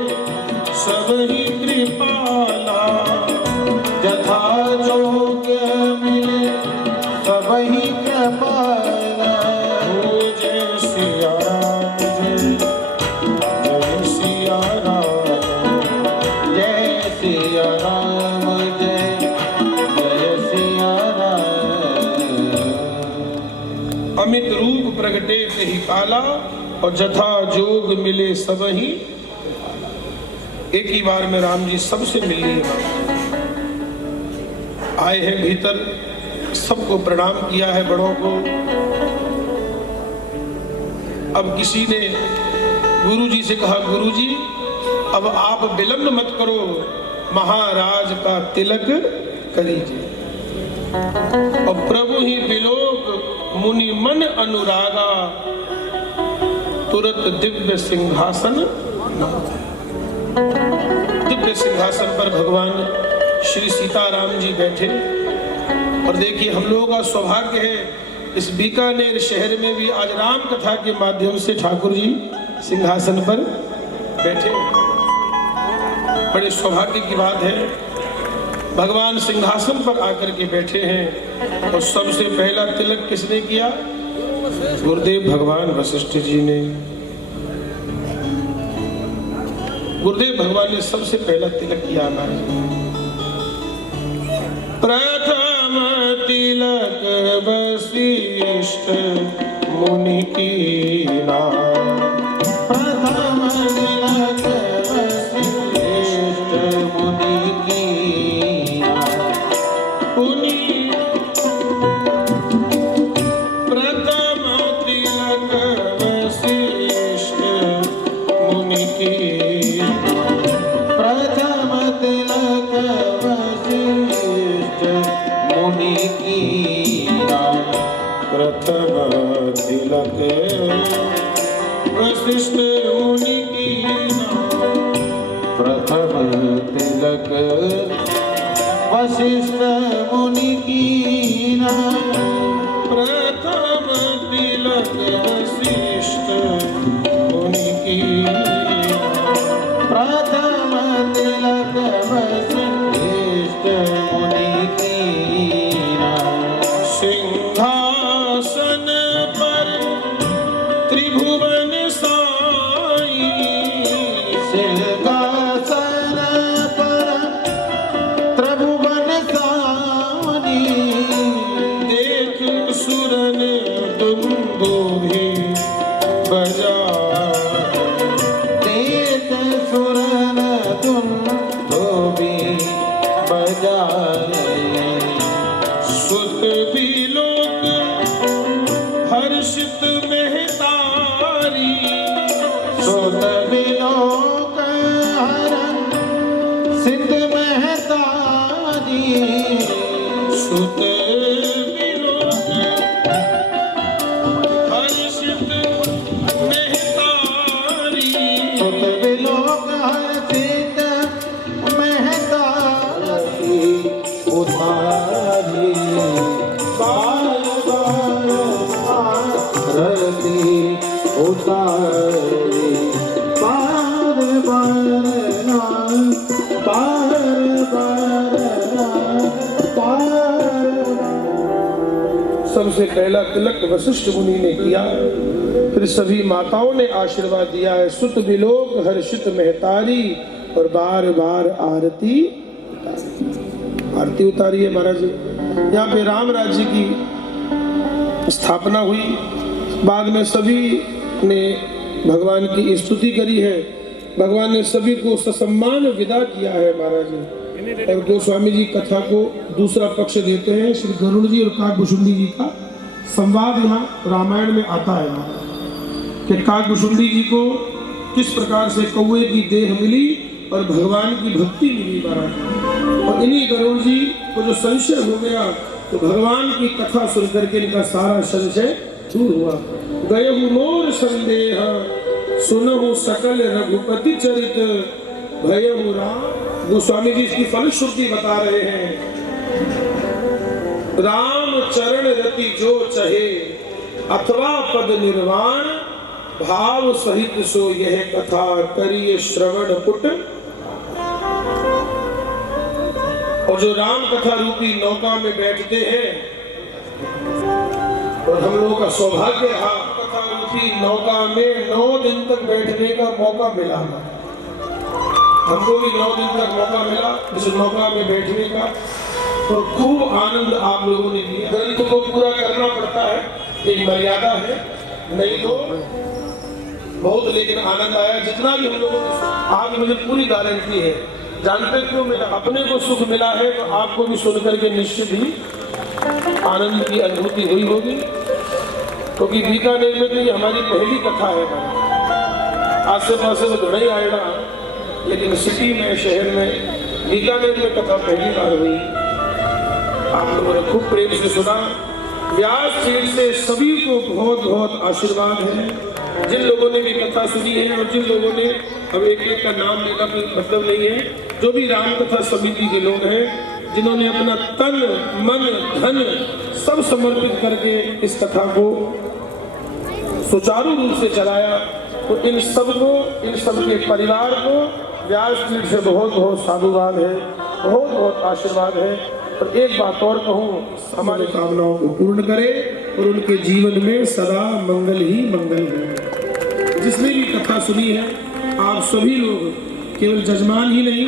सब ही कृपाला, जथा जोग मिले सब ही कृपाला। हो जय सिया राम, जय सिया राम, जय सिया राम, जय सिया राम। अमित रूप प्रगटे तिहि काला, और जथा जोग मिले सब ही। एक ही बार में राम जी सबसे मिल लिए। आए हैं भीतर, सबको प्रणाम किया है, बड़ों को। अब किसी ने गुरु जी से कहा, गुरु जी अब आप विलंब मत करो, महाराज का तिलक करीजिए। और प्रभु ही विलोक मुनि मन अनुरागा, तुरंत दिव्य सिंहासन। दिव्य सिंहासन पर भगवान श्री सीताराम जी बैठे। और देखिए, हम लोगों का सौभाग्य है, इस बीकानेर शहर में भी आज राम कथा के माध्यम से ठाकुर जी सिंहासन पर बैठे। बड़े सौभाग्य की बात है, भगवान सिंहासन पर आकर के बैठे हैं। और सबसे पहला तिलक किसने किया? गुरुदेव भगवान वशिष्ठ जी ने। गुरुदेव भगवान ने सबसे पहला तिलक किया। प्रथम तिलक वशिष्ठ मुनि कीना, प्रथम तिलक वशिष्ठ मुनि कीना, मुनि प्रथम तिलक वशिष्ठ मुनि कीना, प्रथम तिलक वशिष्ठ मुनि कीना, प्रथम तिलक वशिष्ठ मुनि कीना, प्रथम तिलक वशिष्ठ मुनि कीना, प्रथम तिलक वशिष्ठ मुनि कीना, प्रथम तिलक वशिष्ठ मुनि कीना, सिंहासन पर त्रिभुवन साई, सिंहासन पर त्रिभुवन साई, देख सुरन दुंदुभि बजाए, देख सुरन दुंदुभि बजाए, सुत बिलोक हर्षित मेहतारी, सुत बिलोक हरण सिद्ध महतारी, सुत बिलोक हर्षित मेहतारी, सुत बिलोक हर्षित महतारी, उतारी बार बार आरती उतारी, बार बार बार बार बार सबसे पहला तिलक वशिष्ठ मुनि ने किया, फिर सभी माताओं ने आशीर्वाद दिया है। सुत विलोक हर्षित महतारी, और बार बार आरती उतारी है महाराज जी। यहाँ पे राम राज्य की स्थापना हुई, बाद में सभी ने भगवान की स्तुति करी है, भगवान ने सभी को ससम्मान विदा किया है महाराज जी। और गोस्वामी जी कथा को दूसरा पक्ष देते हैं। श्री गरुड़ जी और काकभुशुंडी जी का संवाद यहाँ रामायण में आता है महाराज कि काकभुशुंडी जी को किस प्रकार से कौवे की देह मिली और भगवान की भक्ति मिली महाराज। और इन्हीं गरुड़ जी को जो संशय हो गया तो भगवान की कथा सुनकर के इनका सारा संशय दूर हुआ। गयहु मोर संदेह सुनहु सकल रघुपति चरित, भयहु राम। गोस्वामी जी इसकी फलश्रुति बता रहे हैं। राम चरण रति जो चहे, अथवा पद निर्वाण, भाव सहित सो यह कथा करिए श्रवण पुट। और जो राम कथा रूपी नौका में बैठते हैं, और हम लोगों का सौभाग्य रहा कथा रूपी नौका में 9 दिन तक बैठने का मौका मिला। हमको भी 9 दिन तक मौका मिला इस नौका में बैठने का, और खूब आनंद आप लोगों ने लिया। ग्रंथ को पूरा करना पड़ता है, एक मर्यादा है, नहीं तो बहुत, लेकिन आनंद आया जितना भी हम लोगों को। आज मुझे पूरी गारंटी है, जानते क्यों मिला? अपने को सुख मिला है तो आपको भी सुनकर के निश्चित ही आनंद की अनुभूति हुई होगी, क्योंकि बीकानेर में तो ये हमारी पहली कथा है। आसे पासे तो घड़ा ही आएगा, लेकिन सिटी में, शहर में, बीकानेर में कथा पहली बार हुई। आप लोगों ने खूब प्रेम से सुना। व्यास जी से सभी को बहुत बहुत आशीर्वाद है। जिन लोगों ने भी कथा सुनी है और जिन लोगों ने, अब एक एक का नाम लेना कोई मतलब नहीं है, जो भी राम कथा समिति के लोग हैं जिन्होंने अपना तन मन धन सब समर्पित करके इस कथा को सुचारू रूप से चलाया, तो इन सबको, इन सबके परिवार को व्यास जी से बहुत बहुत साधुवाद है, बहुत बहुत आशीर्वाद है। और एक बात और कहूँ, हमारी कामनाओं को पूर्ण करे और उनके जीवन में सदा मंगल ही मंगल हो। जिसने भी कथा सुनी है, आप सभी लोग, केवल जजमान ही नहीं,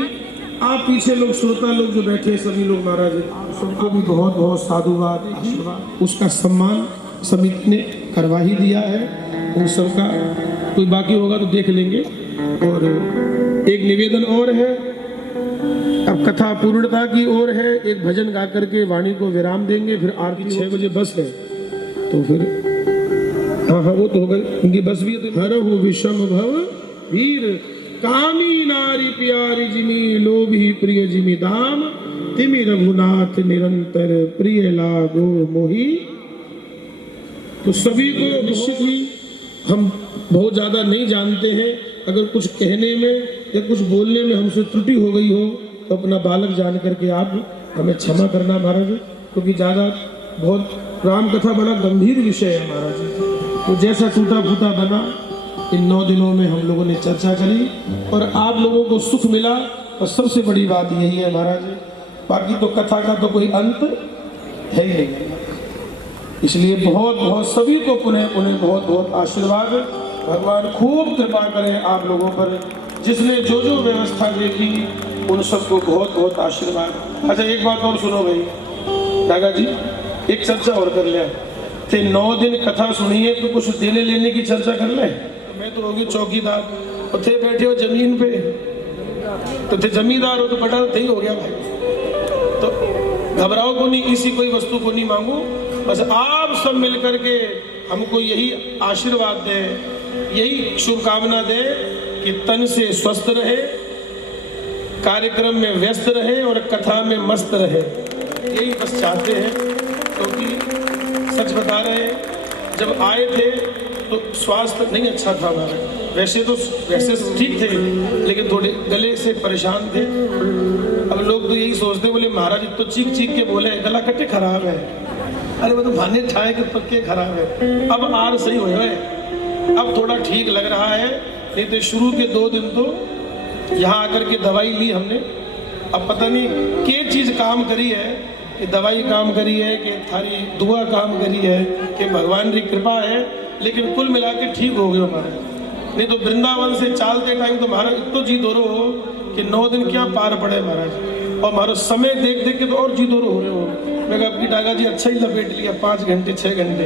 आप पीछे लोग, श्रोता लोग जो बैठे हैं, सभी लोग महाराज, आप सबको भी बहुत बहुत साधुवाद, आशीर्वाद। उसका सम्मान समिति ने करवा ही दिया है। उन सबका कोई बाकी होगा तो देख लेंगे। और एक निवेदन और है, अब कथा पूर्णता की ओर है। एक भजन गा करके वाणी को विराम देंगे, फिर आरती 6 बजे बस है, तो फिर हाँ वो तो हो गई, उनकी बस भी है। तो हरहु विषम भव वीर, कामी नारी प्यारी जिमी, लोभी प्रिय जिमी दाम, तिमि रघुनाथ निरंतर प्रिय लागो मोही। तो सभी को निश्चित ही हम बहुत ज्यादा नहीं जानते हैं, अगर कुछ कहने में या कुछ बोलने में हमसे त्रुटि हो गई हो तो अपना बालक जान करके आप हमें क्षमा करना महाराज, क्योंकि ज़्यादा बहुत राम कथा बड़ा गंभीर विषय है महाराज। तो जैसा टूटा फूटा बना, इन 9 दिनों में हम लोगों ने चर्चा करी और आप लोगों को सुख मिला, और सबसे बड़ी बात यही है महाराज। बाकी तो कथा का तो कोई अंत है ही नहीं। इसलिए बहुत बहुत सभी को पुनः पुनः बहुत बहुत आशीर्वाद। भगवान खूब कृपा करें आप लोगों पर। जिसने जो जो व्यवस्था देखी उन सबको बहुत बहुत आशीर्वाद। अच्छा एक बात और सुनो भाई दादा जी, एक चर्चा और कर ले। थे 9 दिन कथा सुनी है तो कुछ देने लेने की चर्चा कर ले। मैं तो होगी चौकीदार, और थे बैठे हो जमीन पे, तो थे जमींदार हो तो बड़ा तो ही हो गया भाई। तो घबराओ को नहीं, किसी कोई वस्तु को नहीं मांगो, बस आप सब मिल करके हमको यही आशीर्वाद दें, यही शुभकामना दें कि तन से स्वस्थ रहे, कार्यक्रम में व्यस्त रहे और कथा में मस्त रहे। यही बस चाहते हैं, क्योंकि सच बता रहे हैं, जब आए थे तो स्वास्थ्य नहीं अच्छा था हमारा। वैसे ठीक थे, लेकिन थोड़े गले से परेशान थे। अब लोग तो यही सोचते, बोले महाराज तो चीख चीख के बोले गला कट्टे खराब है। अरे वो तो भाने ठाए के पक्के खराब है। अब आर सही हुए, अब थोड़ा ठीक लग रहा है। नहीं तो शुरू के 2 दिन तो यहाँ आकर के दवाई ली हमने, अब पता नहीं क्या चीज़ काम करी है, कि दवाई काम करी है, कि थारी दुआ काम करी है, कि भगवान की कृपा है, लेकिन कुल मिला के ठीक हो गए महाराज। नहीं तो वृंदावन से चालते टाइम तो महाराज इतो जी दो हो कि 9 दिन क्या पार पड़े महाराज, और हमारा समय देख देख के तो और जी दो हो रहे हो। मैं कहा आपकी डागा जी अच्छा ही लपेट लिया, 5 घंटे 6 घंटे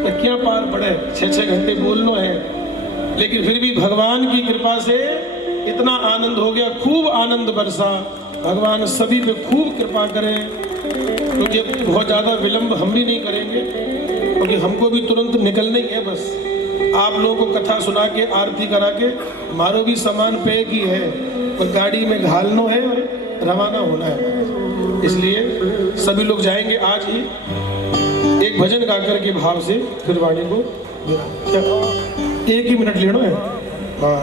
तो क्या पार पड़े, 6-6 घंटे बोलना है। लेकिन फिर भी भगवान की कृपा से इतना आनंद हो गया, खूब आनंद बरसा। भगवान सभी पे खूब कृपा करें, क्योंकि बहुत ज़्यादा विलंब हम भी नहीं करेंगे, क्योंकि हमको भी तुरंत निकलना ही है। बस आप लोगों को कथा सुना के आरती करा के हमारो भी सामान पे की है, और गाड़ी में घालना है और रवाना होना है। इसलिए सभी लोग जाएंगे आज ही एक भजन गा कर के भाव से फिर वाणी को क्या 1 ही मिनट लेना है। हाँ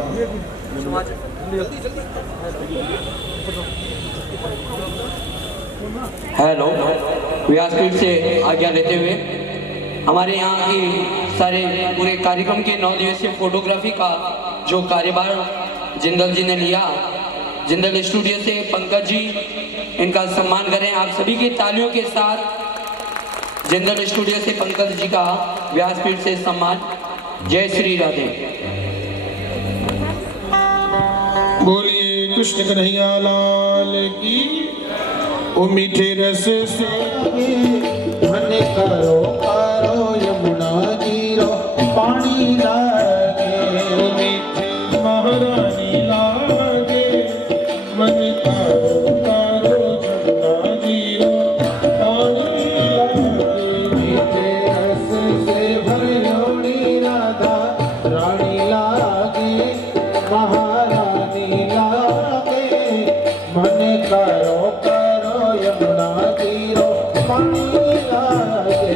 हेलो, व्यासपीठ से आज्ञा लेते हुए हमारे यहाँ के सारे पूरे कार्यक्रम के 9 दिवसीय फोटोग्राफी का जो कार्यभार जिंदल जी ने लिया, जिंदल स्टूडियो से पंकज जी इनका सम्मान करें आप सभी की तालियों के साथ। जिंदल स्टूडियो से पंकज जी का व्यासपीठ से सम्मान। जय श्री राधे। बोलिए कृष्ण कन्हैया लाल की। ओ मीठे रस से मन करो करो यमुना जीरो पानी लागे, ओ मीठे महारानी लागे, मन करो करो यमुना जीरो पानी लागे। मीठे रस से भरियोड़ी राधा रानी लागे, महारानी लागे। मन करो करो यमुना जीरो पानी लागे।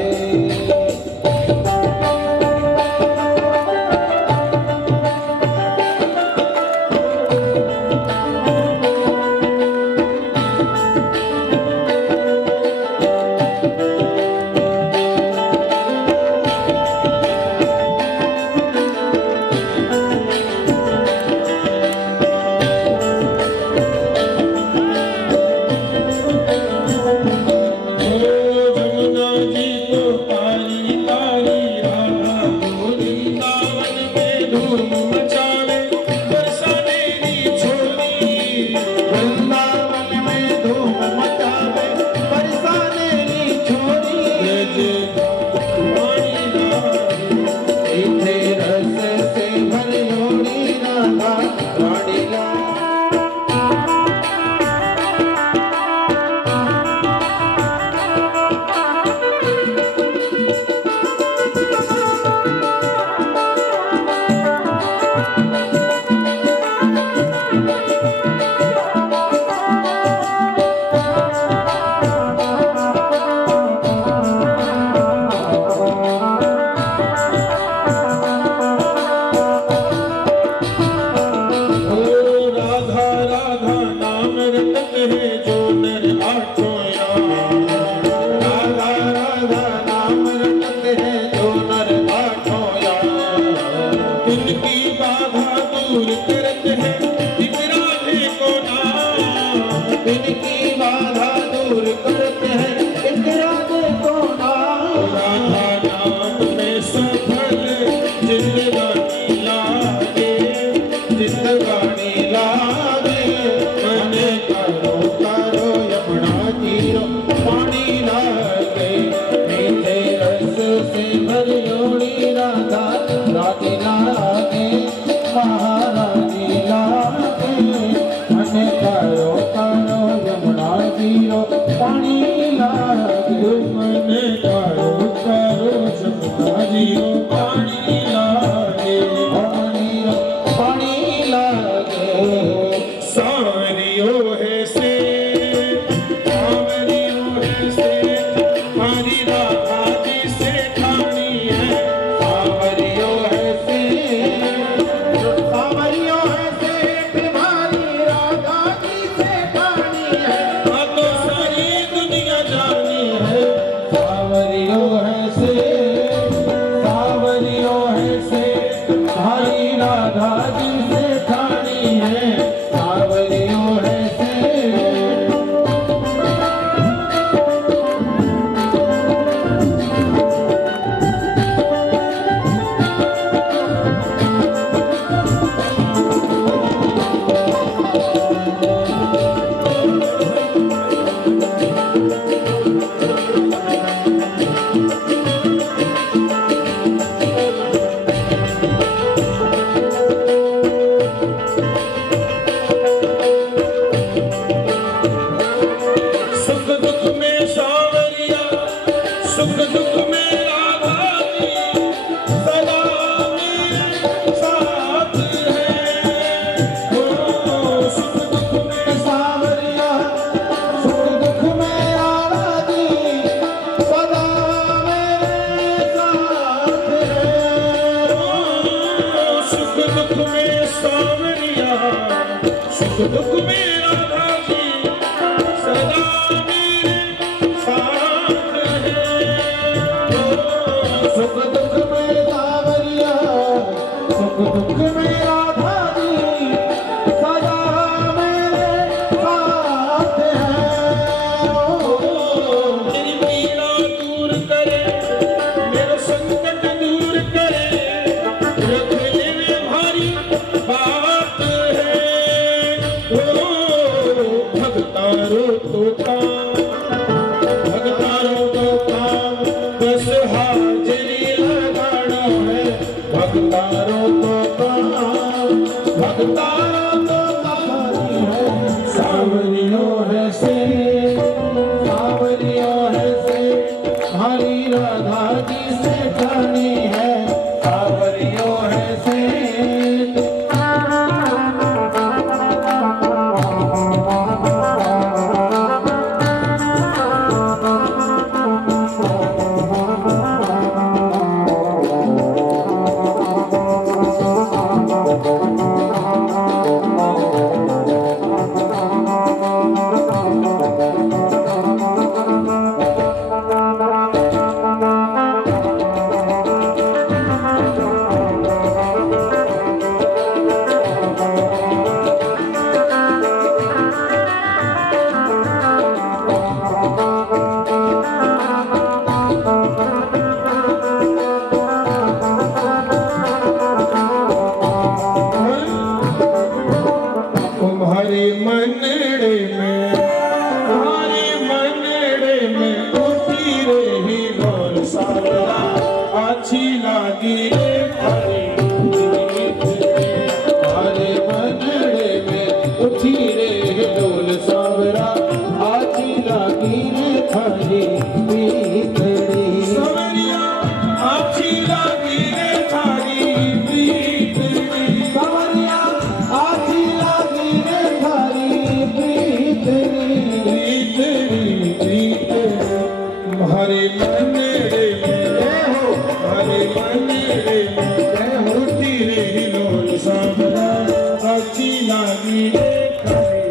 सारियो है से भगतारो तो काम, भगतारो तो काम बस हाजरी लगाना है। भगतारो तो काम, भगतारो तो काम है। सावरियों है से, सावरियों है से, हरी राधा की से ठानी है। सावरियों है से तुम्हारे मनड़े में, तुम्हारे मनड़े में उठी रही ढोल सावरा, अच्छी लागी रे थारी गीत रे। तुम्हारे मनड़े में उठी रही ढोल सावरा, अच्छी लागी रे थारी गीत रे। सावरिया अच्छी लागी रे थारी गीत रे। सावरिया अच्छी लागी रे थारी प्रीत रे। तुम्हारे मनड़े में हो, तुम्हारे मनड़े में उठी रे हिलोल सावरा, अच्छी लागी रे थारी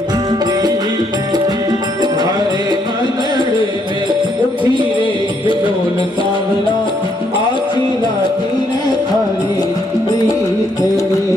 गीत रे। तुम्हारे मनड़े में उठी रे हिलोल सावरा, अच्छी लागी रे थारी प्रीत रे।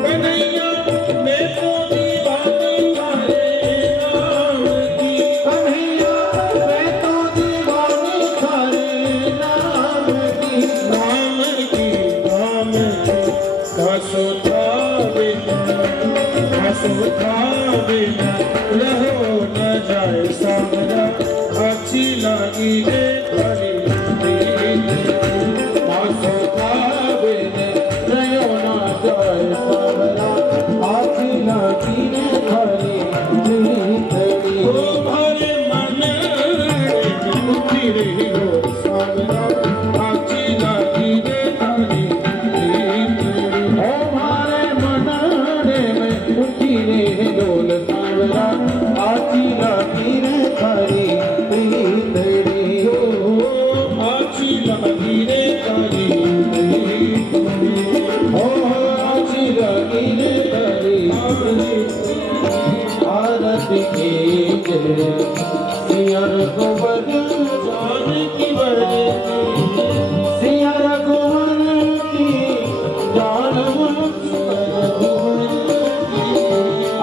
कन्हैया मैं तो दीवानी थारे नाम की, कन्हैया मैं तो दीवानी थारे नाम की। नाम की, नाम की कसो थावे बिना रहो न जाए सावरा, अच्छी लागी रे थारी गीत रे। कसो थावे रहो न जाए सावरा, अच्छी लागी रे थारी गीत रे। ओ भारे मनड़े में उठी रही हो सावरा, अच्छी लागी रे थारी गीत रे। ओ भारे मनड़े में उठी रही डोल सावरा, अच्छी लागी रे थारी गीत रे। ओ अच्छी लागी रे थारी गीत रे। ओ अच्छी लागी रे थारी गीत रे। आरती की जय सिया रघुवर जान की बरती, सिया रघुवर की जान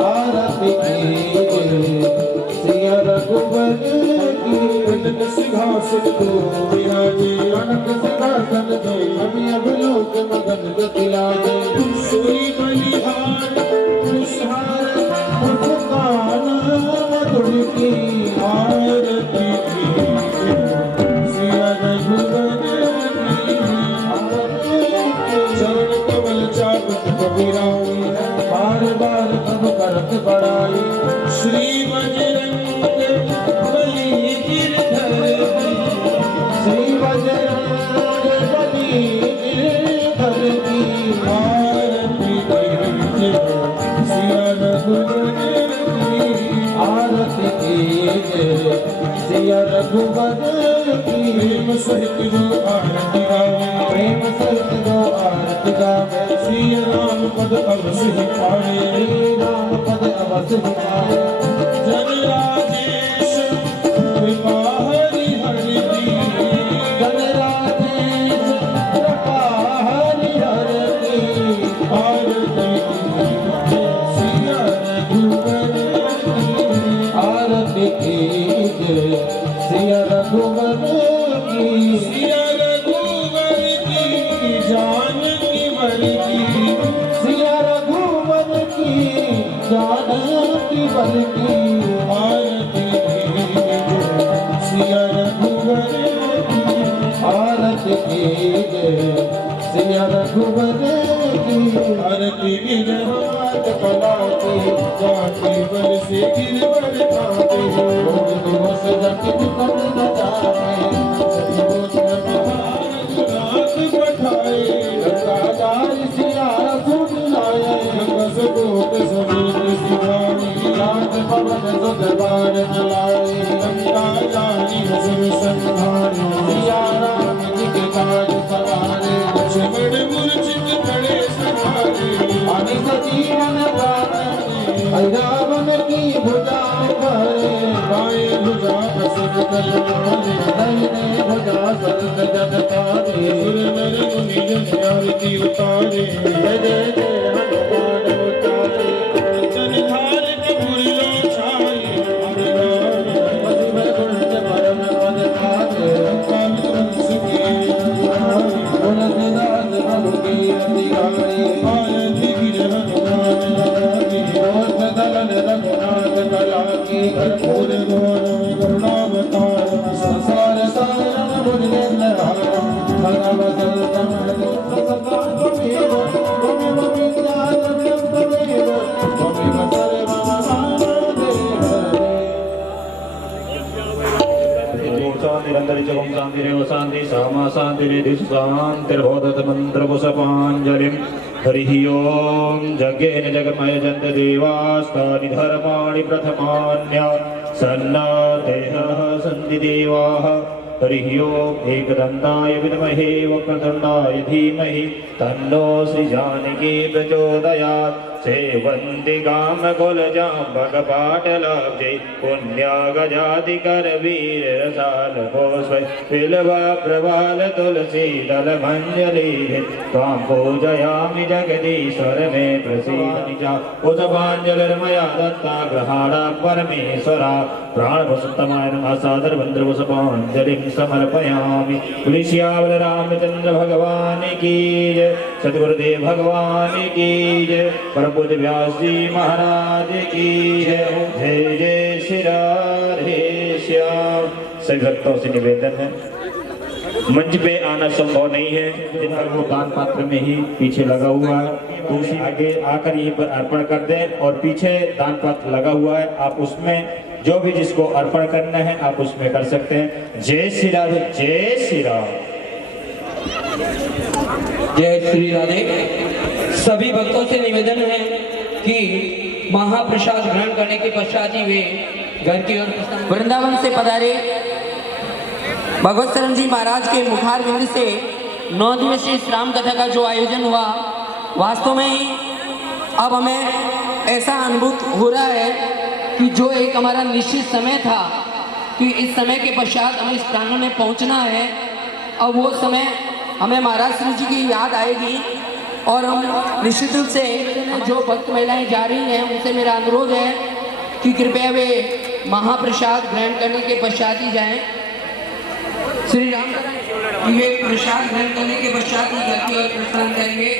आरती की जय सिया रघुवर की। कनक सिंहासन को विराजे, कनक सिंहासन को अभी अवलोक मगन गति लागे। सोई बलिहार खुशहार मुस्कान मधुर की आरती की सिया रघुवर की। चरण कमल चापत कबीराई, बार बार कब करत बड़ाई। श्री बजरंग बली गिरधर की, श्री बजरंग बली गिरधर की आरती कीजिए सिया रघुवर की। आरती कीजिए सिया रघुवर की। प्रेम सहित जो आरती गावे, प्रेम सहित जो आरती गावे। श्री राम पद अवश्य पावे, श्री राम पद अवश्य पावे। जन राजे जय सिया रघुवर की सिया रघुवर की जानकी वर की सिया रघुवर की जानकी वर की आरती सिया रघुवर की आरती की जय सिया रघुवर की आरती हाथ पलाती जाति वर से गिरवर खाते रोज दिवस जटित तन न जाने रघुनाथ पठाए गंगाधार सिया सुन लाए बस गोप समेत सिवानी राज पवन सुध बार चलाए गंगा जानी सब संभारे सिया राम जी के काज सवारे लक्ष्मण मूर्छित खड़े सवारे अनित जीवन प्राण रावण की भुजा भरे बाएं भुजा प्रसन्न कल्याणे दाहिने भुजा सत जन तारे सुर नर मुनि जन आरती उतारे जय जय जय हनुमान उतारे जन धार कपूर लो छाए पति में गुण परम पद खाते काल कंस के आए तुलसीदास प्रभु की अधिकारी आरती गिर हनुमान लागे रोज दलन रघुनाथ कला की कर्पूर गौरव करुणावतार संसार सारम भुजगेन्द्र हारम भगवत त्वमेव त्वमेव विद्याद्रव्यं त्वमेव त्वमेव निरंतर जगम शांतिरेव शांति सामा शांतिरेव शांतिर्भवत मंत्रपुष्पांजलिं हरिः ओम यज्ञेन जगमय जन्त देवास्तानि धर्माणि प्रथमान्या सन्नादेहः सन्ति देवाः हरिः ओम एकदन्ताय विद्महे वक्रतुण्डाय धीमहि तन्नो श्रीजानकी प्रचोदयात् सेवन्ति कामकुलजाम्बकपाटलाब्जै पुण्यागजातिकरवीररसालभोस्वै बिल्वा प्रवाल तुलसीदलमञ्जलिः त्वां पूजयामि जगदीश्वर मे प्रसीद पुष्पाञ्जलिर्मया दत्ता ग्रहाणा परमेश्वरा प्राणवसुत्तमाय नमः सादरवन्द्रपुष्पाञ्जलिं समर्पयामि तुलसियावल रामचंद्र भगवान की जय सद्गुरुदेव भगवान की जय परम पूज्य व्यास जी महाराज की जय जय जय श्री राधे श्याम। सभी भक्तों से निवेदन है, मंच पे आना संभव नहीं है जिनका वो दान पात्र में ही पीछे लगा हुआ है, तो उसी आगे आकर यहीं पर अर्पण कर दें। और पीछे दान पात्र लगा हुआ है, आप उसमें जो भी जिसको अर्पण करना है आप उसमें कर सकते हैं। जय श्री राधे जय श्री राम। जय श्री राधे। सभी भक्तों से निवेदन है कि महाप्रसाद ग्रहण करने के पश्चात ही वे घर की ओर वृंदावन से पधारे। भगवत शरण जी महाराज के मुखार बिंद से 9 दिवसीय श्राम कथा का जो आयोजन हुआ, वास्तव में ही अब हमें ऐसा अनुभूत हो रहा है कि जो एक हमारा निश्चित समय था कि इस समय के पश्चात हमें इस प्रांगण में पहुंचना है, अब वो समय हमें महाराज श्री जी की याद आएगी। और हम निश्चित रूप से जो भक्त महिलाएं जा रही हैं उनसे मेरा अनुरोध है कि कृपया वे महाप्रसाद ग्रहण करने के पश्चात ही जाएं। श्री राम ये प्रसाद ग्रहण करने के पश्चात ही घर की ओर प्रस्थान करेंगे।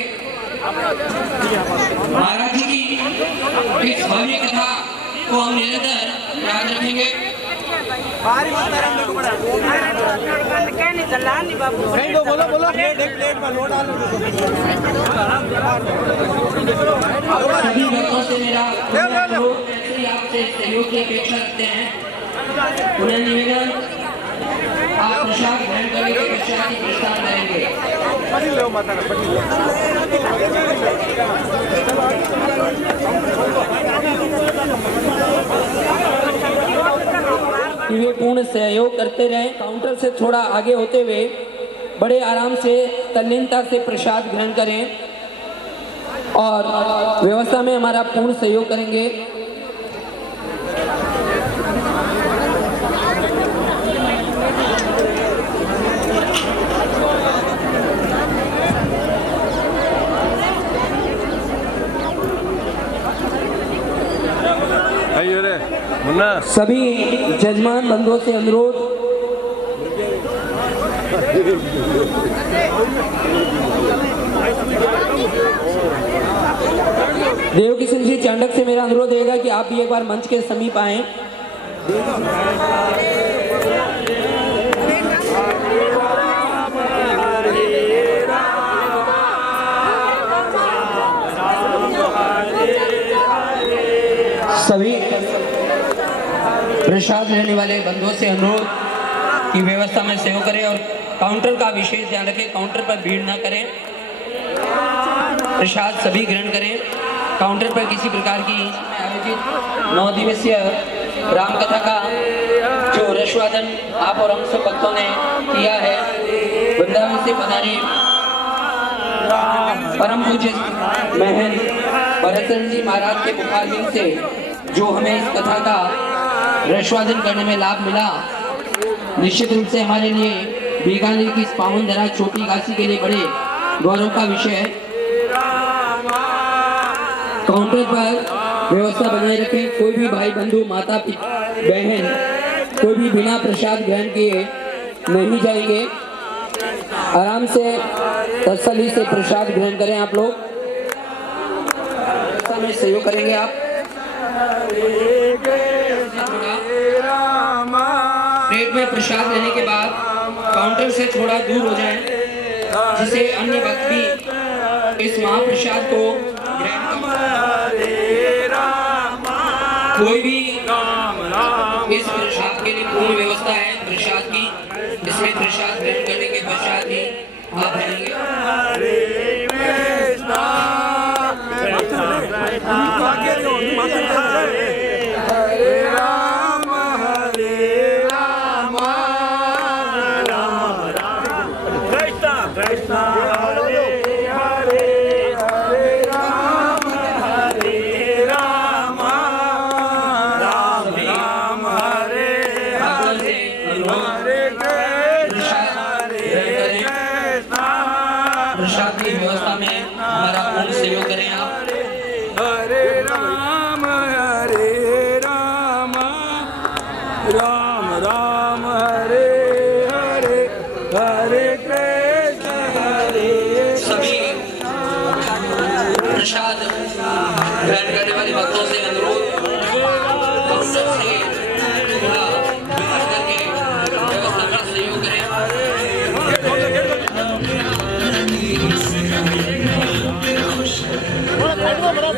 महाराज जी की इस भव्य कथा को हम निरंतर याद रखेंगे। सभी भक्तों से मेरा अनुरोध, ऐसे ही आपसे सहयोग की अपेक्षा रखते हैं। उन्हें निवेदन, आप प्रसाद ग्रहण करने के पश्चात ही प्रस्थान करेंगे। वे पूर्ण सहयोग करते रहे। काउंटर से थोड़ा आगे होते हुए बड़े आराम से तल्लीनता से प्रसाद ग्रहण करें और व्यवस्था में हमारा पूर्ण सहयोग करेंगे। सभी जजमान बंधुओं से अनुरोध, देवकी सिंह जी चांडक से मेरा अनुरोध रहेगा कि आप भी एक बार मंच के समीप आएं। सभी प्रसाद लेने वाले बंधुओं से अनुरोध कि व्यवस्था में सहयोग करें और काउंटर का विशेष ध्यान रखें, काउंटर पर भीड़ ना करें, प्रसाद सभी ग्रहण करें। काउंटर पर किसी प्रकार की आयोजित 9 दिवसीय रामकथा का जो रसवादन आप और हम सब भक्तों ने किया है, वृंदावन से पधारे परम पूज्य महन भरतचंद्र जी महाराज के मुखारबिंद से जो हमें इस कथा का रसवादन करने में लाभ मिला, निश्चित रूप से हमारे लिए बीकानेर की इस पावन धरा छोटी काशी के लिए बड़े गौरव का विषय है। काउंटर पर व्यवस्था बनाए रखें, कोई भी भाई बंधु माता बहन कोई भी बिना प्रसाद ग्रहण किए नहीं जाएंगे। आराम से तसल्ली से प्रसाद ग्रहण करें। आप लोग में सहयोग करेंगे। आप प्लेट में प्रसाद लेने के बाद काउंटर से थोड़ा दूर हो जाएं, जिससे अन्य भक्त भी इस महाप्रसाद को ग्रहण करें। कोई भी इस प्रसाद के लिए पूर्ण व्यवस्था है प्रसाद की, इसमें प्रसाद ग्रहण करने के पश्चात ही आप रहेंगे। प्रसाद की व्यवस्था में हमारा पूर्ण सहयोग करें। आप हरे राम राम राम हरे हरे, हरे कृष्ण हरे। सभी प्रसाद ग्रहण करने वाले भक्तों से अनुरोध, काउंटर से थोड़ा दूर करके व्यवस्था का सहयोग करें। साइड में बड़ा